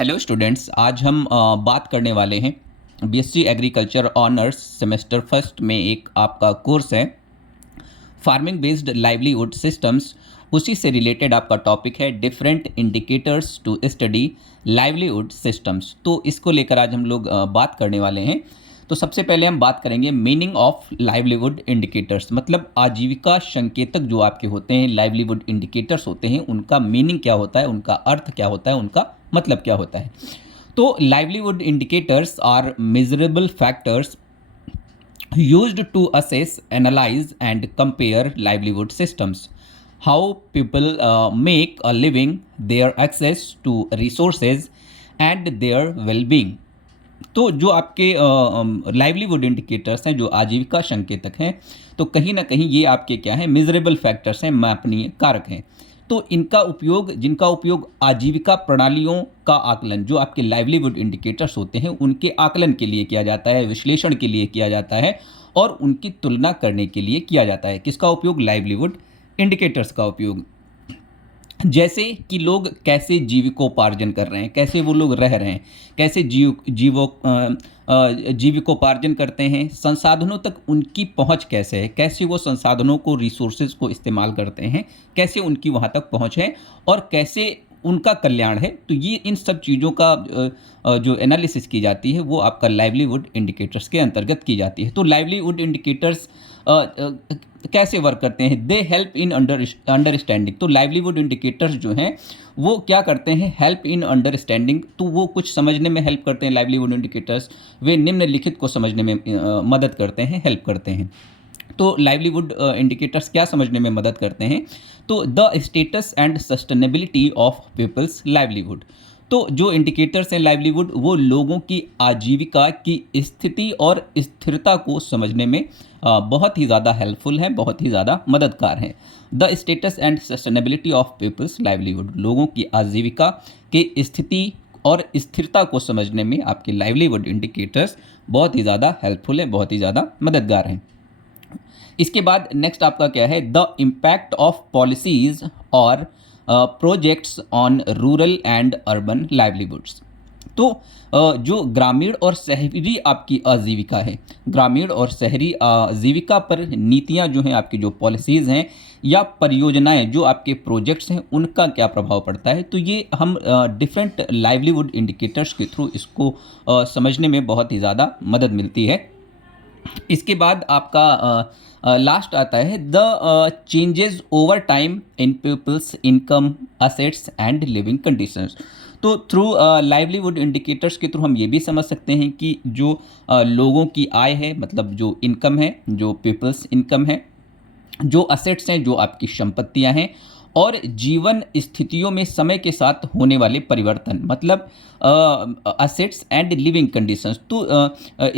Hello students, आज हम बात करने वाले हैं BSc agriculture honours semester first में एक आपका कोर्स है फार्मिंग बेस्ड लाइवलीहुड सिस्टम्स। उसी से रिलेटेड आपका टॉपिक है different indicators to study livelihood systems. तो इसको लेकर आज हम लोग बात करने वाले हैं। तो सबसे पहले हम बात करेंगे मीनिंग ऑफ लाइवलीहुड इंडिकेटर्स, मतलब आजीविका संकेतक जो आपके होते हैं, लाइवलीहुड इंडिकेटर्स होते हैं, उनका मीनिंग क्या होता है, उनका अर्थ क्या होता है, उनका मतलब क्या होता है। तो livelihood indicators are measurable factors used to assess, analyze, and compare livelihood systems. How people make a living, their access to resources, and their well-being. तो जो आपके लाइवलीहुड इंडिकेटर्स हैं, जो आजीविका संकेतक हैं, तो कहीं ना कहीं ये आपके क्या हैं, मेजरेबल फैक्टर्स हैं, मापनीय कारक हैं। तो जिनका उपयोग आजीविका प्रणालियों का आकलन, जो आपके लाइवलीहुड इंडिकेटर्स होते हैं, उनके आकलन के लिए किया जाता है, विश्लेषण के लिए किया जाता है और उनकी तुलना करने के लिए किया जाता है। किसका उपयोग? लाइवलीहुड इंडिकेटर्स का उपयोग। जैसे कि लोग कैसे जीविकोपार्जन कर रहे हैं, कैसे वो लोग रह रहे हैं, कैसे जीविकोपार्जन करते हैं, संसाधनों तक उनकी पहुंच कैसे है, कैसे वो संसाधनों को, रिसोर्सेज को इस्तेमाल करते हैं, कैसे उनकी वहां तक पहुंच है और कैसे उनका कल्याण है। तो ये इन सब चीज़ों का जो एनालिसिस की जाती है वो आपका लाइवलीहुड इंडिकेटर्स के अंतर्गत की जाती है। तो लाइवलीहुड इंडिकेटर्स कैसे वर्क करते हैं? They help in understanding. तो लाइवलीहुड इंडिकेटर्स जो हैं वो क्या करते हैं? Help in understanding. तो वो कुछ समझने में हेल्प करते हैं। लाइवलीहुड इंडिकेटर्स वे निम्नलिखित को समझने में मदद करते हैं, हेल्प करते हैं। तो लाइवलीहुड इंडिकेटर्स क्या समझने में मदद करते हैं? तो the status and sustainability of people's livelihood. तो जो इंडिकेटर्स हैं लाइवलीहुड, वो लोगों की आजीविका की स्थिति और स्थिरता को समझने में बहुत ही ज़्यादा हेल्पफुल हैं, बहुत ही ज़्यादा मददगार हैं। The status and sustainability of people's livelihood, लोगों की आजीविका की स्थिति और स्थिरता को समझने में आपके लाइवलीहुड इंडिकेटर्स बहुत ही ज़्यादा हेल्पफुल हैं, बहुत ही ज़्यादा मददगार हैं। इसके बाद नेक्स्ट आपका क्या है? द इम्पैक्ट ऑफ पॉलिसीज और projects on rural and urban livelihoods. तो जो ग्रामीण और शहरी आपकी आजीविका है, ग्रामीण और शहरी आजीविका पर नीतियां जो हैं, आपकी जो पॉलिसीज़ हैं या परियोजनाएं, जो आपके प्रोजेक्ट्स हैं, उनका क्या प्रभाव पड़ता है। तो ये हम डिफरेंट लाइवलीहुड इंडिकेटर्स के थ्रू इसको समझने में बहुत ही ज़्यादा मदद मिलती है। इसके बाद आपका लास्ट आता है the changes over time in people's income, assets and living conditions. तो थ्रू लाइवलीहुड इंडिकेटर्स के थ्रू हम ये भी समझ सकते हैं कि जो लोगों की आय है, मतलब जो इनकम है, जो पीपल्स इनकम है, जो असेट्स हैं, जो आपकी संपत्तियां हैं, और जीवन स्थितियों में समय के साथ होने वाले परिवर्तन, मतलब असेट्स एंड लिविंग कंडीशंस। तो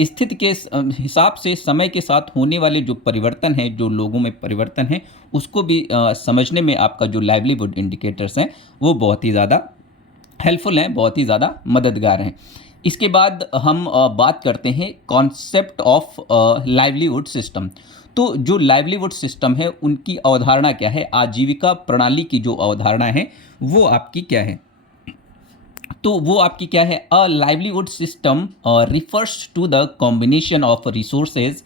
स्थिति के हिसाब से समय के साथ होने वाले जो परिवर्तन हैं, जो लोगों में परिवर्तन है, उसको भी समझने में आपका जो लाइवलीहुड इंडिकेटर्स हैं वो बहुत ही ज़्यादा हेल्पफुल हैं, बहुत ही ज़्यादा मददगार हैं। इसके बाद हम बात करते हैं कॉन्सेप्ट ऑफ लाइवलीहुड सिस्टम। तो जो लाइवलीहुड सिस्टम है उनकी अवधारणा क्या है, आजीविका प्रणाली की जो अवधारणा है वो आपकी क्या है? तो वो आपकी क्या है? A livelihood system refers to the combination of resources,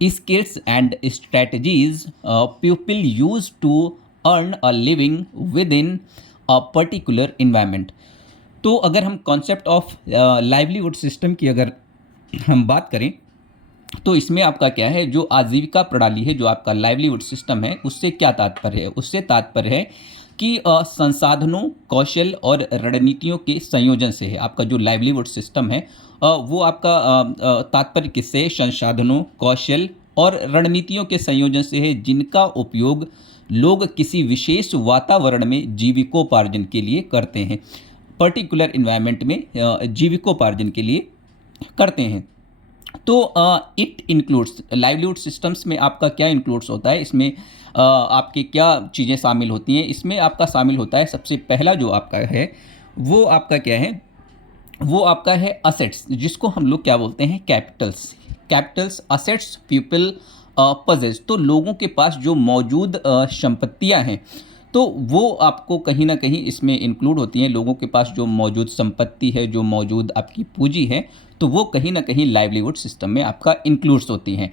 skills and strategies people use to earn a living within a particular environment. तो अगर हम कॉन्सेप्ट ऑफ लाइवलीहुड सिस्टम की अगर हम बात करें, तो इसमें आपका क्या है, जो आजीविका प्रणाली है, जो आपका लाइवलीहुड सिस्टम है, उससे क्या तात्पर्य है? उससे तात्पर्य है कि संसाधनों, कौशल और रणनीतियों के संयोजन से है। आपका जो लाइवलीहुड सिस्टम है वो आपका तात्पर्य किससे? संसाधनों, कौशल और रणनीतियों के संयोजन से है, जिनका उपयोग लोग किसी विशेष वातावरण में जीविकोपार्जन के लिए करते हैं, पर्टिकुलर इन्वायरमेंट में जीविकोपार्जन के लिए करते हैं। तो इट इंक्लूड्स, लाइवलीहुड सिस्टम्स में आपका क्या इंक्लूड्स होता है? इसमें आपके क्या चीज़ें शामिल होती हैं? इसमें आपका शामिल होता है, सबसे पहला जो आपका है वो आपका क्या है? वो आपका है असेट्स, जिसको हम लोग क्या बोलते हैं? Capitals. Capitals, assets, people possess. तो लोगों के पास जो मौजूद संपत्तियां हैं, तो वो आपको कहीं न कहीं इसमें इंक्लूड होती हैं। लोगों के पास जो मौजूद संपत्ति है, जो मौजूद आपकी पूँजी है, तो वो कहीं न कहीं लाइवलीहुड सिस्टम में आपका इंक्लूड्स होती हैं।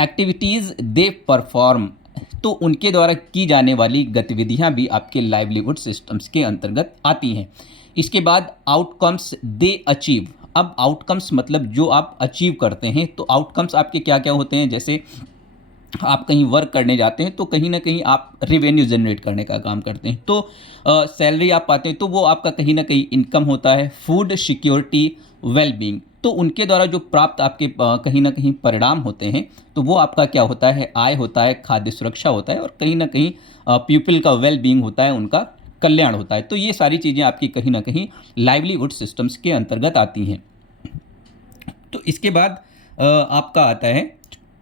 एक्टिविटीज़ दे परफ़ॉर्म, तो उनके द्वारा की जाने वाली गतिविधियाँ भी आपके लाइवलीहुड सिस्टम्स के अंतर्गत आती हैं। इसके बाद आउटकम्स दे अचीव। अब आउटकम्स मतलब जो आप अचीव करते हैं, तो आउटकम्स आपके क्या-क्या होते हैं? जैसे आप कहीं वर्क करने जाते हैं तो कहीं न कहीं आप रेवेन्यू जनरेट करने का काम करते हैं। तो सैलरी आप पाते हैं तो वो आपका कहीं न कहीं इनकम होता है। फूड सिक्योरिटी, वेल-बीइंग, तो उनके द्वारा जो प्राप्त आपके कहीं न कहीं परिणाम होते हैं, तो वो आपका क्या होता है? आय होता है, खाद्य सुरक्षा होता है और कहीं न कहीं पीपल का वेल-बीइंग होता है, उनका कल्याण होता है। तो ये सारी चीज़ें आपकी कहीं न कहीं लाइवलीहुड सिस्टम्स के अंतर्गत आती हैं। तो इसके बाद आपका आता है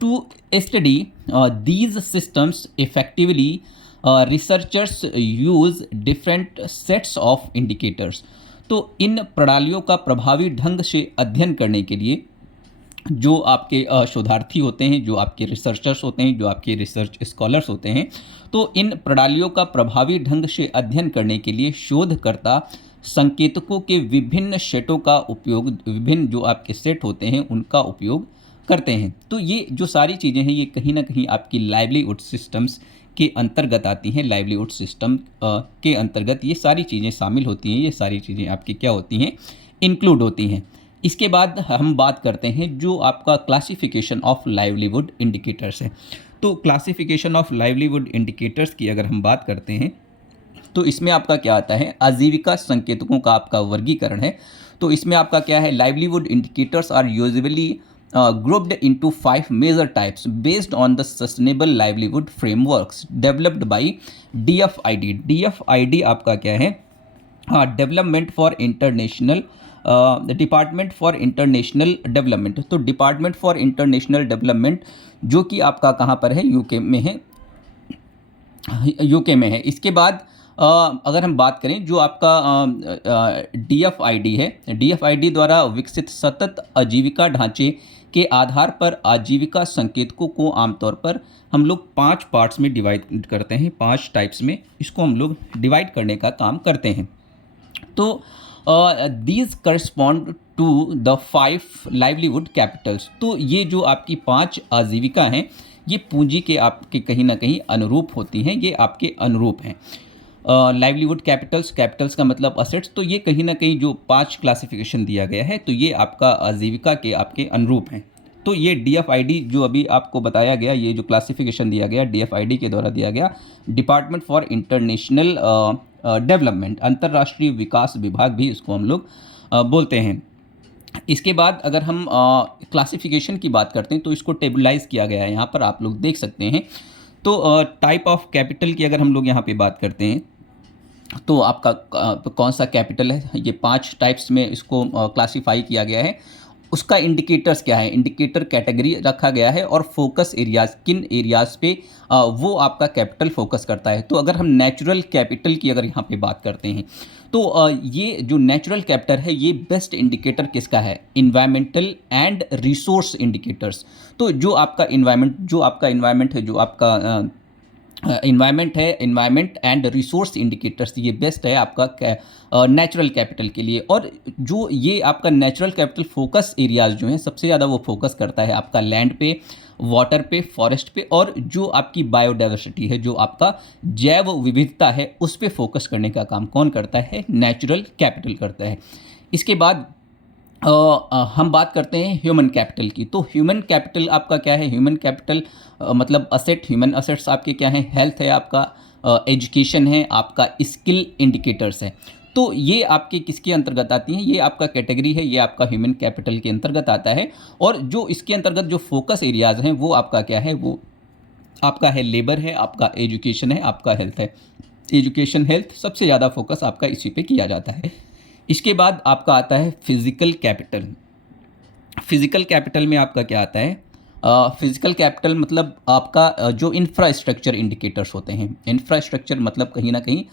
to study these systems effectively researchers use different sets of indicators. तो इन प्रणालियों का प्रभावी ढंग से अध्ययन करने के लिए जो आपके शोधार्थी होते हैं, जो आपके रिसर्चर्स होते हैं, जो आपके रिसर्च स्कॉलर्स होते हैं, तो इन प्रणालियों का प्रभावी ढंग से अध्ययन करने के लिए शोधकर्ता संकेतकों के विभिन्न सेटों का उपयोग, विभिन्न जो आपके सेट होते हैं उनका उपयोग करते हैं। तो ये जो सारी चीज़ें हैं ये कहीं न कहीं आपकी लाइवलीहुड सिस्टम्स के अंतर्गत आती हैं। लाइवलीहुड सिस्टम के अंतर्गत ये सारी चीज़ें शामिल होती हैं, ये सारी चीज़ें आपकी क्या होती हैं? इंक्लूड होती हैं। इसके बाद हम बात करते हैं जो आपका क्लासिफिकेशन ऑफ लाइवलीहुड इंडिकेटर्स है। तो क्लासिफिकेशन ऑफ लाइवलीहुड इंडिकेटर्स की अगर हम बात करते हैं, तो इसमें आपका क्या आता है? आजीविका संकेतकों का आपका वर्गीकरण है। तो इसमें आपका क्या है? Livelihood indicators are usually grouped into 5 major types based on the sustainable livelihood frameworks developed by DFID। DFID आपका क्या है? हाँ, development for international department for international development. तो डिपार्टमेंट फॉर इंटरनेशनल डेवलपमेंट जो कि आपका कहाँ पर है? यूके में है, यूके में है। इसके बाद अगर हम बात करें जो आपका DFID है, DFID द्वारा विकसित सतत आजीविका ढांचे के आधार पर आजीविका संकेतकों को आमतौर पर हम लोग 5 पार्ट्स में डिवाइड करते हैं, 5 टाइप्स में इसको हम लोग डिवाइड करने का काम करते हैं। तो these correspond to the 5 livelihood capitals. तो ये जो आपकी 5 आजीविका हैं, ये पूंजी के आपके कहीं ना कहीं अनुरूप होती हैं, ये आपके अनुरूप हैं। लाइवलीहुड कैपिटल्स, कैपिटल्स का मतलब असेट्स, तो ये कहीं ना कहीं जो 5 क्लासिफिकेशन दिया गया है तो ये आपका आजीविका के आपके अनुरूप हैं। तो ये DFID जो अभी आपको बताया गया, ये जो क्लासिफिकेशन दिया गया DFID के द्वारा दिया गया, डिपार्टमेंट फॉर इंटरनेशनल डेवलपमेंट, अंतर्राष्ट्रीय विकास विभाग भी इसको हम लोग बोलते हैं। इसके बाद अगर हम क्लासिफिकेशन की बात करते हैं तो इसको टेबलाइज किया गया है, यहाँ पर आप लोग देख सकते हैं। तो टाइप ऑफ कैपिटल की अगर हम लोग यहाँ पे बात करते हैं तो आपका कौन सा कैपिटल है, ये 5 टाइप्स में इसको क्लासीफाई किया गया है। उसका इंडिकेटर्स क्या है, इंडिकेटर कैटेगरी रखा गया है और फोकस एरियाज़, किन एरियाज़ पे वो आपका कैपिटल फोकस करता है। तो अगर हम नेचुरल कैपिटल की अगर यहाँ पे बात करते हैं तो ये जो नेचुरल कैपिटल है ये बेस्ट इंडिकेटर किसका है? Environmental and resource indicators. तो जो आपका इन्वायरमेंट है, जो आपका इन्वायरमेंट है, इन्वायरमेंट एंड रिसोर्स इंडिकेटर्स, ये बेस्ट है आपका नेचुरल कैपिटल के लिए। और जो ये आपका नेचुरल कैपिटल फोकस एरियाज़ जो हैं सबसे ज़्यादा वो फोकस करता है आपका लैंड पे, वाटर पे, फॉरेस्ट पे, और जो आपकी बायोडाइवर्सिटी है, जो आपका जैव विविधता है, उस पे फोकस करने का काम कौन करता है? नेचुरल कैपिटल करता है। इसके बाद हम बात करते हैं ह्यूमन कैपिटल की। तो ह्यूमन कैपिटल आपका क्या है? ह्यूमन कैपिटल मतलब असेट, ह्यूमन असेट्स आपके क्या हैं? हेल्थ है आपका, एजुकेशन है आपका, स्किल इंडिकेटर्स है। तो ये आपके किसके अंतर्गत आती हैं? ये आपका कैटेगरी है, ये आपका ह्यूमन कैपिटल के अंतर्गत आता है। और जो इसके अंतर्गत जो फोकस एरियाज़ हैं वो आपका क्या है? वो आपका है लेबर है, आपका एजुकेशन है, आपका हेल्थ है। एजुकेशन, हेल्थ, सबसे ज़्यादा फोकस आपका इसी पे किया जाता है। इसके बाद आपका आता है फिज़िकल कैपिटल। फिज़िकल कैपिटल में आपका क्या आता है? फिजिकल कैपिटल मतलब आपका जो इंफ्रास्ट्रक्चर इंडिकेटर्स होते हैं। इंफ्रास्ट्रक्चर मतलब कहीं ना कहीं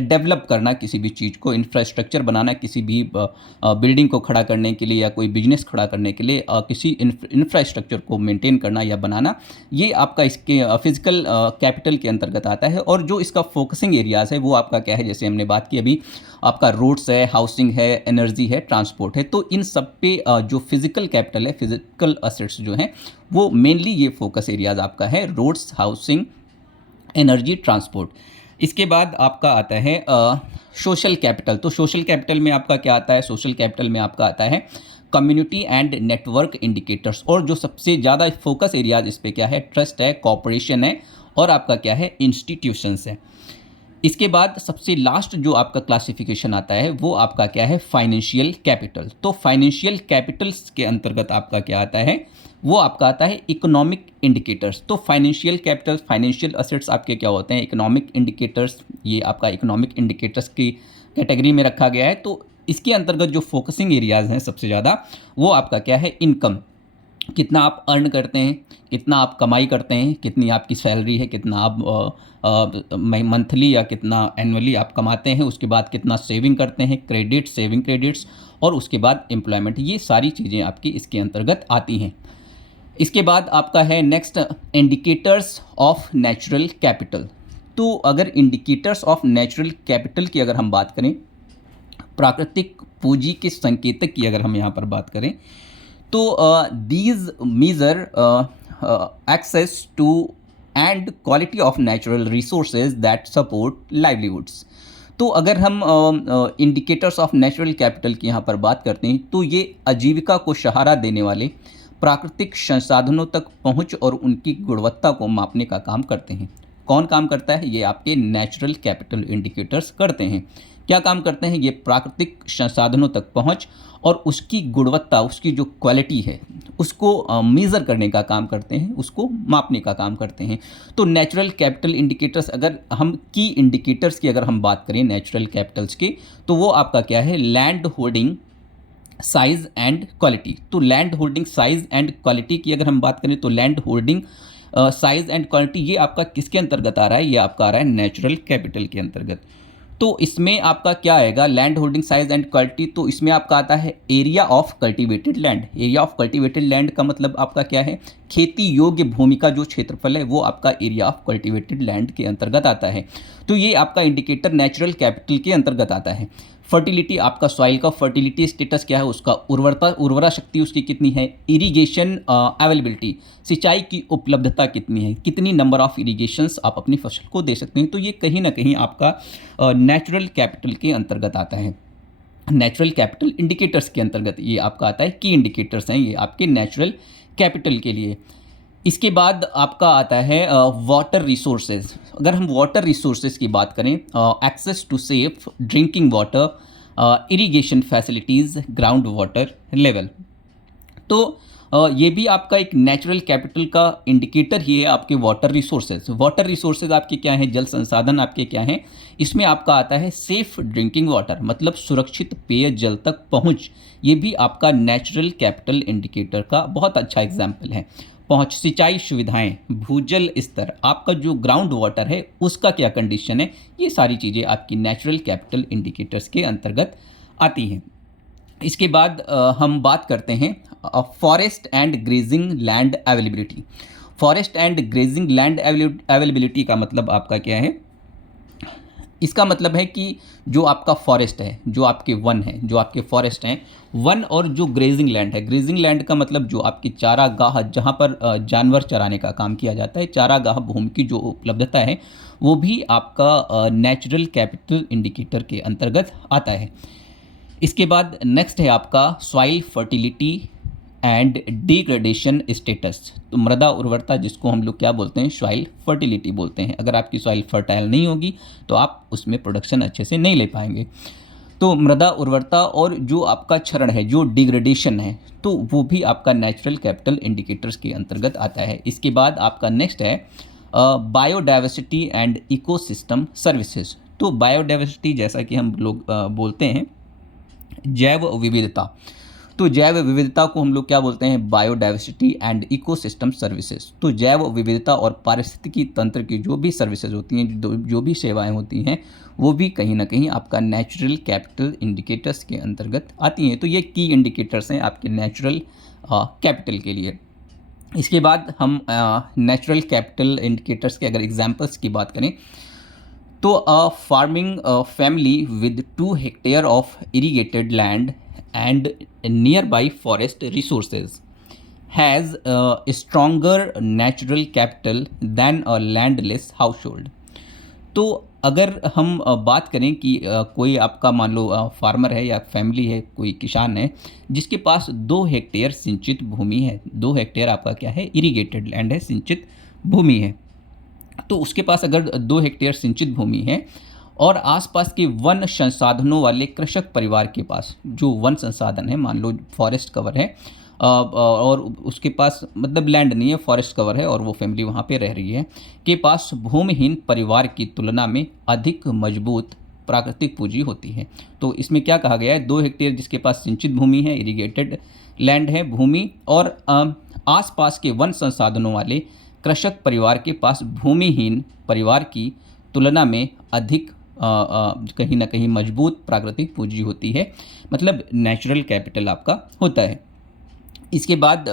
डेवलप करना किसी भी चीज़ को, इंफ्रास्ट्रक्चर बनाना किसी भी बिल्डिंग को खड़ा करने के लिए या कोई बिजनेस खड़ा करने के लिए किसी इंफ्रास्ट्रक्चर को मेंटेन करना या बनाना, ये आपका इसके फिजिकल कैपिटल के अंतर्गत आता है। और जो इसका फोकसिंग एरियाज़ है वो आपका क्या है, जैसे हमने बात की अभी, आपका रोड्स है, हाउसिंग है, एनर्जी है, ट्रांसपोर्ट है। तो इन सब पे जो फिजिकल कैपिटल है, फिजिकल असेट्स जो हैं, वो मेनली ये फोकस एरियाज आपका है, रोड्स, हाउसिंग, एनर्जी, ट्रांसपोर्ट। इसके बाद आपका आता है सोशल कैपिटल। तो सोशल कैपिटल में आपका क्या आता है, सोशल कैपिटल में आपका आता है कम्युनिटी एंड नेटवर्क इंडिकेटर्स। और जो सबसे ज़्यादा फोकस एरियाज इस पर क्या है, ट्रस्ट है, कॉपरेशन है, और आपका क्या है, इंस्टीट्यूशंस है। इसके बाद सबसे लास्ट जो आपका क्लासिफिकेशन आता है वो आपका क्या है, फाइनेंशियल कैपिटल। तो फाइनेंशियल कैपिटल्स के अंतर्गत आपका क्या आता है, वो आपका आता है इकोनॉमिक इंडिकेटर्स। तो फाइनेंशियल कैपिटल, फाइनेंशियल असेट्स आपके क्या होते हैं, इकोनॉमिक इंडिकेटर्स, ये आपका इकोनॉमिक इंडिकेटर्स की कैटेगरी में रखा गया है। तो इसके अंतर्गत जो फोकसिंग एरियाज हैं सबसे ज़्यादा, वो आपका क्या है, इनकम, कितना आप अर्न करते हैं, कितना आप कमाई करते हैं, कितनी आपकी सैलरी है, कितना आप मंथली या कितना एनुअली आप कमाते हैं, उसके बाद कितना सेविंग करते हैं, क्रेडिट, सेविंग क्रेडिट्स, और उसके बाद एम्प्लॉयमेंट, ये सारी चीज़ें आपकी इसके अंतर्गत आती हैं। इसके बाद आपका है next, indicators of natural capital. तो अगर इंडिकेटर्स ऑफ नेचुरल कैपिटल की अगर हम बात करें, प्राकृतिक पूंजी के संकेतक की अगर हम यहाँ पर बात करें, तो these measure access to and quality of natural resources that support livelihoods. तो अगर हम इंडिकेटर्स ऑफ नेचुरल कैपिटल की यहाँ पर बात करते हैं, तो ये आजीविका को सहारा देने वाले प्राकृतिक संसाधनों तक पहुँच और उनकी गुणवत्ता को मापने का काम करते हैं। कौन काम करता है, ये आपके नेचुरल कैपिटल इंडिकेटर्स करते हैं। क्या काम करते हैं, ये प्राकृतिक संसाधनों तक पहुंच और उसकी गुणवत्ता, उसकी जो क्वालिटी है, उसको मेज़र करने का काम करते हैं, उसको मापने का काम करते हैं। तो नेचुरल कैपिटल इंडिकेटर्स, अगर हम की इंडिकेटर्स की अगर हम बात करें नेचुरल कैपिटल्स की, तो वो आपका क्या है, land holding size and quality. तो land holding size and quality की अगर हम बात करें, तो land holding size and quality ये आपका किसके अंतर्गत आ रहा है, ये आपका आ रहा है नेचुरल कैपिटल के अंतर्गत। तो इसमें आपका क्या आएगा, land holding size and quality, तो इसमें आपका आता है area of cultivated land. Area of cultivated land का मतलब आपका क्या है, खेती योग्य भूमि का जो क्षेत्रफल है वो आपका एरिया ऑफ कल्टीवेटेड लैंड के अंतर्गत आता है। तो ये आपका इंडिकेटर नेचुरल कैपिटल के अंतर्गत आता है। फर्टिलिटी, आपका सॉइल का फर्टिलिटी स्टेटस क्या है, उसका उर्वरा शक्ति उसकी कितनी है, इरिगेशन अवेलेबिलिटी, सिंचाई की उपलब्धता कितनी है, कितनी नंबर ऑफ इरिगेशंस आप अपनी फसल को दे सकते हैं। तो ये कहीं ना कहीं आपका नेचुरल कैपिटल के अंतर्गत आता है। नेचुरल कैपिटल इंडिकेटर्स के अंतर्गत ये आपका आता है, की इंडिकेटर्स हैं ये आपके नेचुरल कैपिटल के लिए। इसके बाद आपका आता है वाटर रिसोर्सेज। अगर हम वाटर रिसोर्सेज की बात करें, access to safe drinking water, irrigation facilities, ground water level. तो ये भी आपका एक नेचुरल कैपिटल का इंडिकेटर ही है, आपके वाटर रिसोर्सेज। वाटर रिसोर्सेज आपके क्या हैं, जल संसाधन आपके क्या हैं, इसमें आपका आता है सेफ ड्रिंकिंग वाटर, मतलब सुरक्षित पेय जल तक पहुंच। ये भी आपका नेचुरल कैपिटल इंडिकेटर का बहुत अच्छा एग्जाम्पल है। पहुंच, सिंचाई सुविधाएं, भूजल स्तर, आपका जो ग्राउंड वाटर है उसका क्या कंडीशन है, ये सारी चीज़ें आपकी नेचुरल कैपिटल इंडिकेटर्स के अंतर्गत आती हैं। इसके बाद हम बात करते हैं forest and grazing land availability. Forest and grazing land availability का मतलब आपका क्या है, इसका मतलब है कि जो आपका फॉरेस्ट है, जो आपके वन है, जो आपके फॉरेस्ट हैं, वन और जो ग्रेजिंग लैंड है, ग्रेजिंग लैंड का मतलब जो आपकी चारागाह, जहाँ पर जानवर चराने का काम किया जाता है, चारागाह भूमि की जो उपलब्धता है, वो भी आपका नेचुरल कैपिटल इंडिकेटर के अंतर्गत आता है। इसके बाद नेक्स्ट है आपका soil fertility and degradation status. तो मृदा उर्वरता, जिसको हम लोग क्या बोलते हैं, सॉइल फर्टिलिटी बोलते हैं। अगर आपकी सॉइल फर्टाइल नहीं होगी तो आप उसमें प्रोडक्शन अच्छे से नहीं ले पाएंगे। तो मृदा उर्वरता और जो आपका क्षरण है, जो डिग्रेडेशन है, तो वो भी आपका नेचुरल कैपिटल इंडिकेटर्स के अंतर्गत आता है। इसके बाद आपका नेक्स्ट है बायोडाइवर्सिटी एंड इकोसिस्टम सर्विसेज। तो बायोडाइवर्सिटी, जैसा कि हम लोग बोलते हैं, जैव विविधता। तो जैव विविधता को हम लोग क्या बोलते हैं, बायोडाइवर्सिटी एंड इकोसिस्टम सर्विसेज। तो जैव विविधता और पारिस्थितिकी तंत्र की जो भी सर्विसेज होती हैं, जो भी सेवाएं होती हैं, वो भी कहीं ना कहीं आपका नेचुरल कैपिटल इंडिकेटर्स के अंतर्गत आती हैं। तो ये की इंडिकेटर्स हैं आपके नेचुरल कैपिटल के लिए। इसके बाद हम नेचुरल कैपिटल इंडिकेटर्स के अगर एग्जांपल्स की बात करें, तो a farming family with 2 hectare of irrigated land and nearby forest resources has a stronger natural capital than a landless household। तो अगर हम बात करें कि कोई आपका मान लो फार्मर है या फैमिली है, कोई किसान है जिसके पास 2 हेक्टेयर सिंचित भूमि है, 2 हेक्टेयर आपका क्या है, इरिगेटेड लैंड है, सिंचित भूमि है। तो उसके पास अगर 2 हेक्टेयर सिंचित भूमि है और आसपास के वन संसाधनों वाले कृषक परिवार के पास जो वन संसाधन है, मान लो फॉरेस्ट कवर है, और उसके पास मतलब लैंड नहीं है, फॉरेस्ट कवर है और वो फैमिली वहाँ पे रह रही है, के पास भूमिहीन परिवार की तुलना में अधिक मजबूत प्राकृतिक पूंजी होती है। तो इसमें क्या कहा गया है, 2 हेक्टेयर जिसके पास सिंचित भूमि है, इरिगेटेड लैंड है भूमि, और आसपास के वन संसाधनों वाले कृषक परिवार के पास भूमिहीन परिवार की तुलना में अधिक कहीं ना कहीं मजबूत प्राकृतिक पूंजी होती है, मतलब नेचुरल कैपिटल आपका होता है। इसके बाद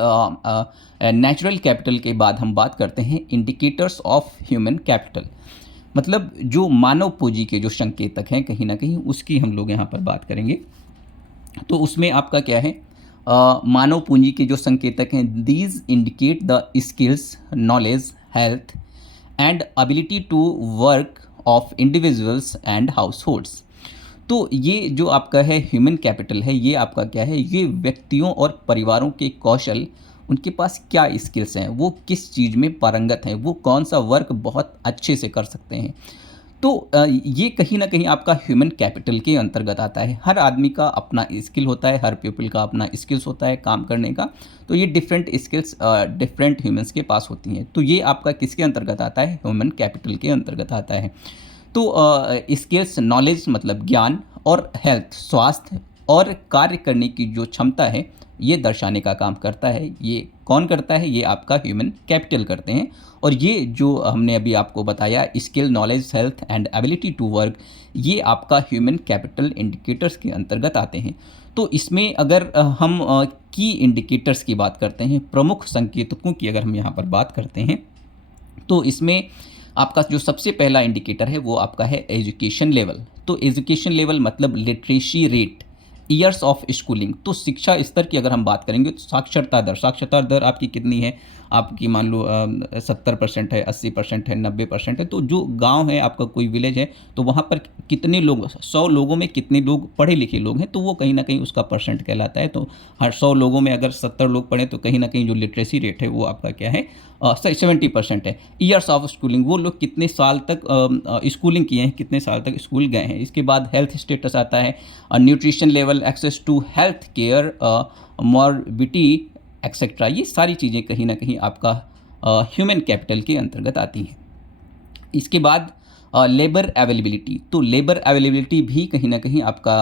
नेचुरल कैपिटल के बाद हम बात करते हैं इंडिकेटर्स ऑफ ह्यूमन कैपिटल, मतलब जो मानव पूंजी के जो संकेतक हैं कहीं ना कहीं उसकी हम लोग यहाँ पर बात करेंगे। तो उसमें आपका क्या है, मानव पूंजी के जो संकेतक हैं, these indicate the skills, knowledge, health and ability to work of individuals and households. तो ये जो आपका है ह्यूमन कैपिटल है, ये आपका क्या है, ये व्यक्तियों और परिवारों के कौशल, उनके पास क्या स्किल्स हैं, वो किस चीज़ में पारंगत हैं, वो कौन सा वर्क बहुत अच्छे से कर सकते हैं। तो ये कहीं ना कहीं आपका ह्यूमन कैपिटल के अंतर्गत आता है। हर आदमी का अपना स्किल होता है, हर पीपल का अपना स्किल्स होता है काम करने का। तो ये डिफरेंट स्किल्स डिफरेंट ह्यूमंस के पास होती हैं। तो ये आपका किसके अंतर्गत आता है, ह्यूमन कैपिटल के अंतर्गत आता है। तो स्किल्स, नॉलेज मतलब ज्ञान, और हेल्थ स्वास्थ्य, और कार्य करने की जो क्षमता है ये दर्शाने का काम करता है। ये कौन करता है, ये आपका ह्यूमन कैपिटल करते हैं। और ये जो हमने अभी आपको बताया, skill, knowledge, health and ability to work, ये आपका ह्यूमन कैपिटल इंडिकेटर्स के अंतर्गत आते हैं। तो इसमें अगर हम की इंडिकेटर्स की बात करते हैं, प्रमुख संकेतकों की अगर हम यहाँ पर बात करते हैं, तो इसमें आपका जो सबसे पहला इंडिकेटर है वो आपका है एजुकेशन लेवल। तो एजुकेशन लेवल मतलब literacy rate, years of schooling. तो शिक्षा स्तर की अगर हम बात करेंगे तो साक्षरता दर आपकी कितनी है, आपकी मान लो 70% है, 80% है, 90% है। तो जो गांव है आपका, कोई विलेज है, तो वहाँ पर कितने लोग, 100 लोगों में कितने लोग पढ़े लिखे लोग हैं, तो वो कहीं ना कहीं उसका परसेंट कहलाता है। तो हर 100 लोगों में अगर 70 लोग पढ़े तो कहीं ना कहीं जो लिटरेसी रेट है वो आपका क्या है, 70% है। ईयर्स ऑफ स्कूलिंग, वो लोग कितने साल तक स्कूलिंग किए हैं, कितने साल तक स्कूल गए हैं। इसके बाद हेल्थ स्टेटस आता है, nutrition level, access to health care, morbidity etcetera. ये सारी चीज़ें कहीं ना कहीं आपका ह्यूमन कैपिटल के अंतर्गत आती हैं। इसके बाद लेबर अवेलेबिलिटी, तो लेबर अवेलेबिलिटी भी कहीं ना कहीं आपका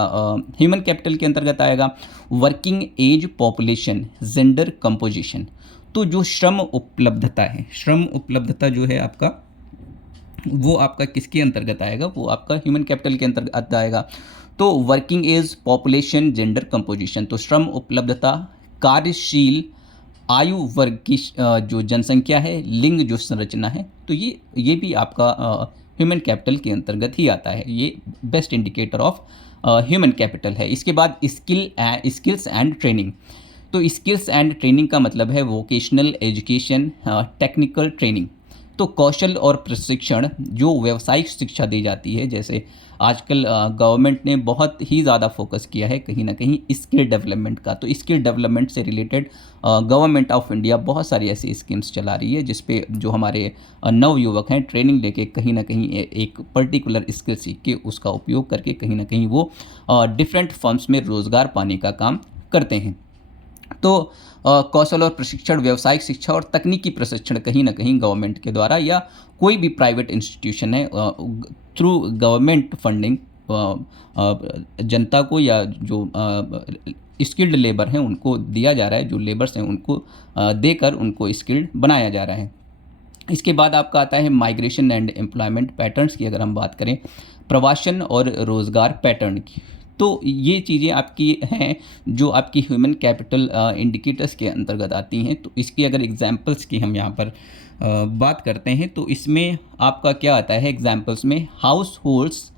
ह्यूमन कैपिटल के अंतर्गत आएगा। Working age population, gender composition, तो जो श्रम उपलब्धता है, श्रम उपलब्धता जो है आपका, वो आपका किसके अंतर्गत आएगा, वो आपका ह्यूमन कैपिटल के अंतर्गत आएगा। तो working age, population, gender composition, तो श्रम उपलब्धता, कार्यशील आयु वर्ग की जो जनसंख्या है, लिंग जो संरचना है, तो ये भी आपका ह्यूमन कैपिटल के अंतर्गत ही आता है। ये best indicator of human capital है। इसके बाद स्किल्स एंड ट्रेनिंग, तो स्किल्स एंड ट्रेनिंग का मतलब है वोकेशनल एजुकेशन, टेक्निकल ट्रेनिंग, तो कौशल और प्रशिक्षण जो व्यावसायिक शिक्षा दी जाती है। जैसे आजकल गवर्नमेंट ने बहुत ही ज़्यादा फोकस किया है कहीं ना कहीं स्किल डेवलपमेंट का। तो स्किल डेवलपमेंट से रिलेटेड गवर्नमेंट ऑफ इंडिया बहुत सारी ऐसी स्कीम्स चला रही है जिस पे जो हमारे नव युवक हैं ट्रेनिंग लेके कहीं ना कहीं एक पर्टिकुलर स्किल सीख के उसका उपयोग करके कहीं ना कहीं वो डिफरेंट फर्म्स में रोज़गार पाने का काम करते हैं। तो कौशल और प्रशिक्षण, व्यावसायिक शिक्षा और तकनीकी प्रशिक्षण कहीं ना कहीं गवर्नमेंट के द्वारा या कोई भी प्राइवेट इंस्टीट्यूशन है थ्रू गवर्नमेंट फंडिंग जनता को या जो स्किल्ड लेबर हैं उनको दिया जा रहा है, जो लेबर्स हैं उनको देकर उनको स्किल्ड बनाया जा रहा है। इसके बाद आपका आता है माइग्रेशन एंड एम्प्लॉयमेंट पैटर्न्स की अगर हम बात करें, प्रवासन और रोज़गार पैटर्न की, तो ये चीज़ें आपकी हैं जो आपकी ह्यूमन कैपिटल इंडिकेटर्स के अंतर्गत आती हैं। तो इसकी अगर एग्जांपल्स की हम यहाँ पर बात करते हैं तो इसमें आपका क्या आता है एग्जांपल्स में, house holds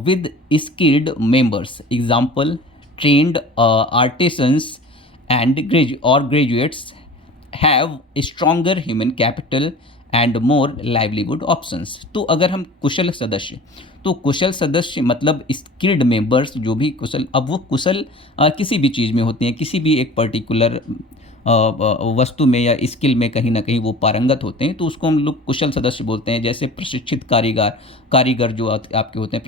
with skilled members, example trend artisans and graduates have stronger human capital and more livelihood options. तो अगर हम कुशल सदस्य, तो कुशल सदस्य मतलब स्किल्ड मेंबर्स, जो भी कुशल, अब वो कुशल किसी भी चीज़ में होते हैं, किसी भी एक पर्टिकुलर वस्तु में या स्किल में कहीं ना कहीं वो पारंगत होते हैं, तो उसको हम लोग कुशल सदस्य बोलते हैं। जैसे प्रशिक्षित कारीगर जो आपके होते हैं,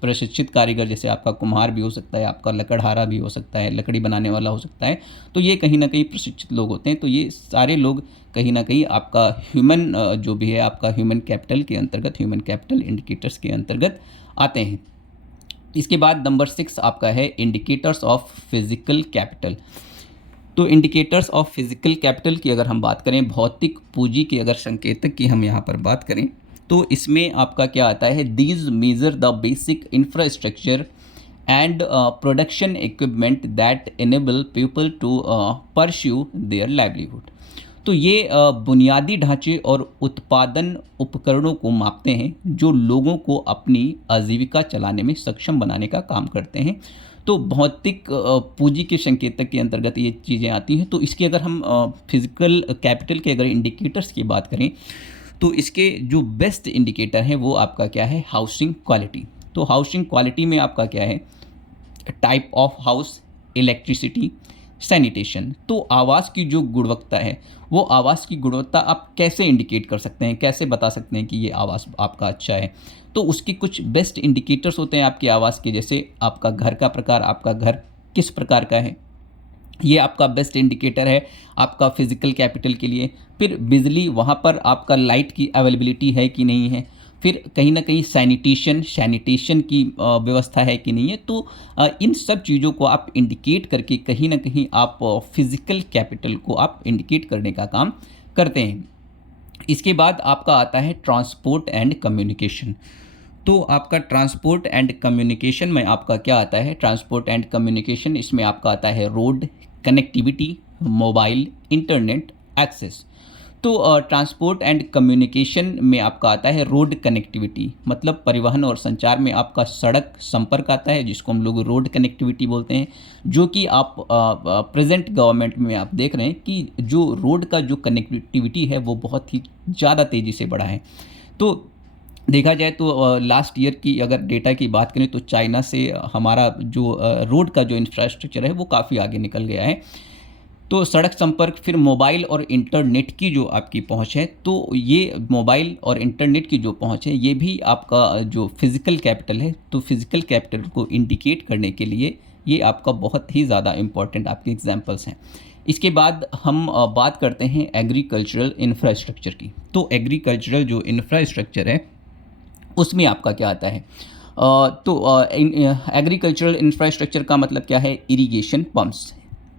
प्रशिक्षित कारीगर, जैसे आपका कुम्हार भी हो सकता है, आपका लकड़हारा भी हो सकता है, लकड़ी बनाने वाला हो सकता है, तो ये कहीं ना कहीं प्रशिक्षित लोग होते हैं। तो ये सारे लोग कहीं ना कहीं आपका ह्यूमन जो भी है आपका ह्यूमन कैपिटल के अंतर्गत, ह्यूमन कैपिटल इंडिकेटर्स के अंतर्गत आते हैं। इसके बाद नंबर 6 आपका है इंडिकेटर्स ऑफ फिजिकल कैपिटल। तो इंडिकेटर्स ऑफ फिजिकल कैपिटल की अगर हम बात करें, भौतिक पूंजी के अगर संकेतक की हम यहाँ पर बात करें, तो इसमें आपका क्या आता है, these measure the basic infrastructure and production equipment that enable people to pursue their livelihood. तो ये बुनियादी ढांचे और उत्पादन उपकरणों को मापते हैं जो लोगों को अपनी आजीविका चलाने में सक्षम बनाने का काम करते हैं। तो भौतिक पूंजी के संकेतक के अंतर्गत ये चीज़ें आती हैं। तो इसके अगर हम फिजिकल कैपिटल के अगर इंडिकेटर्स की बात करें, तो इसके जो बेस्ट इंडिकेटर हैं वो आपका क्या है, हाउसिंग क्वालिटी। तो हाउसिंग क्वालिटी में आपका क्या है, type of house, electricity, sanitation. तो आवास की जो गुणवत्ता है, वो आवास की गुणवत्ता आप कैसे इंडिकेट कर सकते हैं, कैसे बता सकते हैं कि ये आवास आपका अच्छा है। तो उसके कुछ बेस्ट इंडिकेटर्स होते हैं आपके आवास के, जैसे आपका घर का प्रकार, आपका घर किस प्रकार का है, ये आपका बेस्ट इंडिकेटर है आपका फिजिकल कैपिटल के लिए। फिर बिजली, वहाँ पर आपका लाइट की अवेलेबिलिटी है कि नहीं है, फिर कहीं ना कहीं सैनिटेशन की व्यवस्था है कि नहीं है। तो इन सब चीज़ों को आप इंडिकेट करके कहीं ना कहीं आप फिजिकल कैपिटल को आप इंडिकेट करने का काम करते हैं। इसके बाद आपका आता है ट्रांसपोर्ट एंड कम्युनिकेशन। तो आपका ट्रांसपोर्ट एंड कम्युनिकेशन में आपका क्या आता है, ट्रांसपोर्ट एंड कम्युनिकेशन, इसमें आपका आता है road connectivity, mobile, internet access. तो ट्रांसपोर्ट एंड कम्युनिकेशन में आपका आता है रोड कनेक्टिविटी, मतलब परिवहन और संचार में आपका सड़क संपर्क आता है, जिसको हम लोग रोड कनेक्टिविटी बोलते हैं। जो कि आप प्रेजेंट गवर्नमेंट में आप देख रहे हैं कि जो रोड का जो कनेक्टिविटी है वो बहुत ही ज़्यादा तेज़ी से बढ़ा है। तो देखा जाए तो लास्ट ईयर की अगर डेटा की बात करें तो चाइना से हमारा जो रोड का जो इंफ्रास्ट्रक्चर है वो काफ़ी आगे निकल गया है। तो सड़क संपर्क, फिर मोबाइल और इंटरनेट की जो आपकी पहुंच है, तो ये मोबाइल और इंटरनेट की जो पहुंच है ये भी आपका जो फिज़िकल कैपिटल है, तो फिज़िकल कैपिटल को इंडिकेट करने के लिए ये आपका बहुत ही ज़्यादा इम्पॉर्टेंट आपके एग्जांपल्स हैं। इसके बाद हम बात करते हैं एग्रीकल्चरल इंफ्रास्ट्रक्चर की। तो एग्रीकल्चरल जो इंफ्रास्ट्रक्चर है उसमें आपका क्या आता है, तो एग्रीकल्चरल इंफ्रास्ट्रक्चर का मतलब क्या है, irrigation pumps,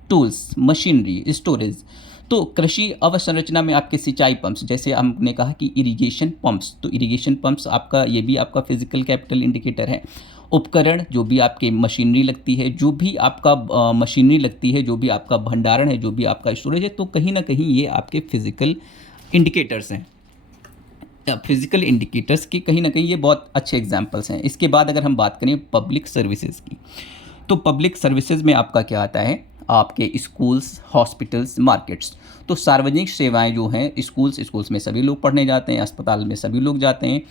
tools, machinery, storage. तो कृषि अवसंरचना में आपके सिंचाई पंप्स, जैसे हमने कहा कि इरिगेशन पंप्स, तो इरिगेशन पंप्स आपका ये भी आपका फिजिकल कैपिटल इंडिकेटर है। उपकरण, जो भी आपके मशीनरी लगती है, जो भी आपका मशीनरी लगती है, जो भी आपका भंडारण है, जो भी आपका स्टोरेज है, तो कहीं ना कहीं ये आपके फिजिकल इंडिकेटर्स हैं। फिजिकल इंडिकेटर्स के कहीं ना कहीं ये बहुत अच्छे एग्जांपल्स हैं। इसके बाद अगर हम बात करें पब्लिक सर्विसेज की, तो पब्लिक सर्विसेज में आपका क्या आता है, आपके स्कूल्स, हॉस्पिटल्स, मार्केट्स। तो सार्वजनिक सेवाएं जो हैं, स्कूल्स में सभी लोग पढ़ने जाते हैं, अस्पताल में सभी लोग जाते हैं,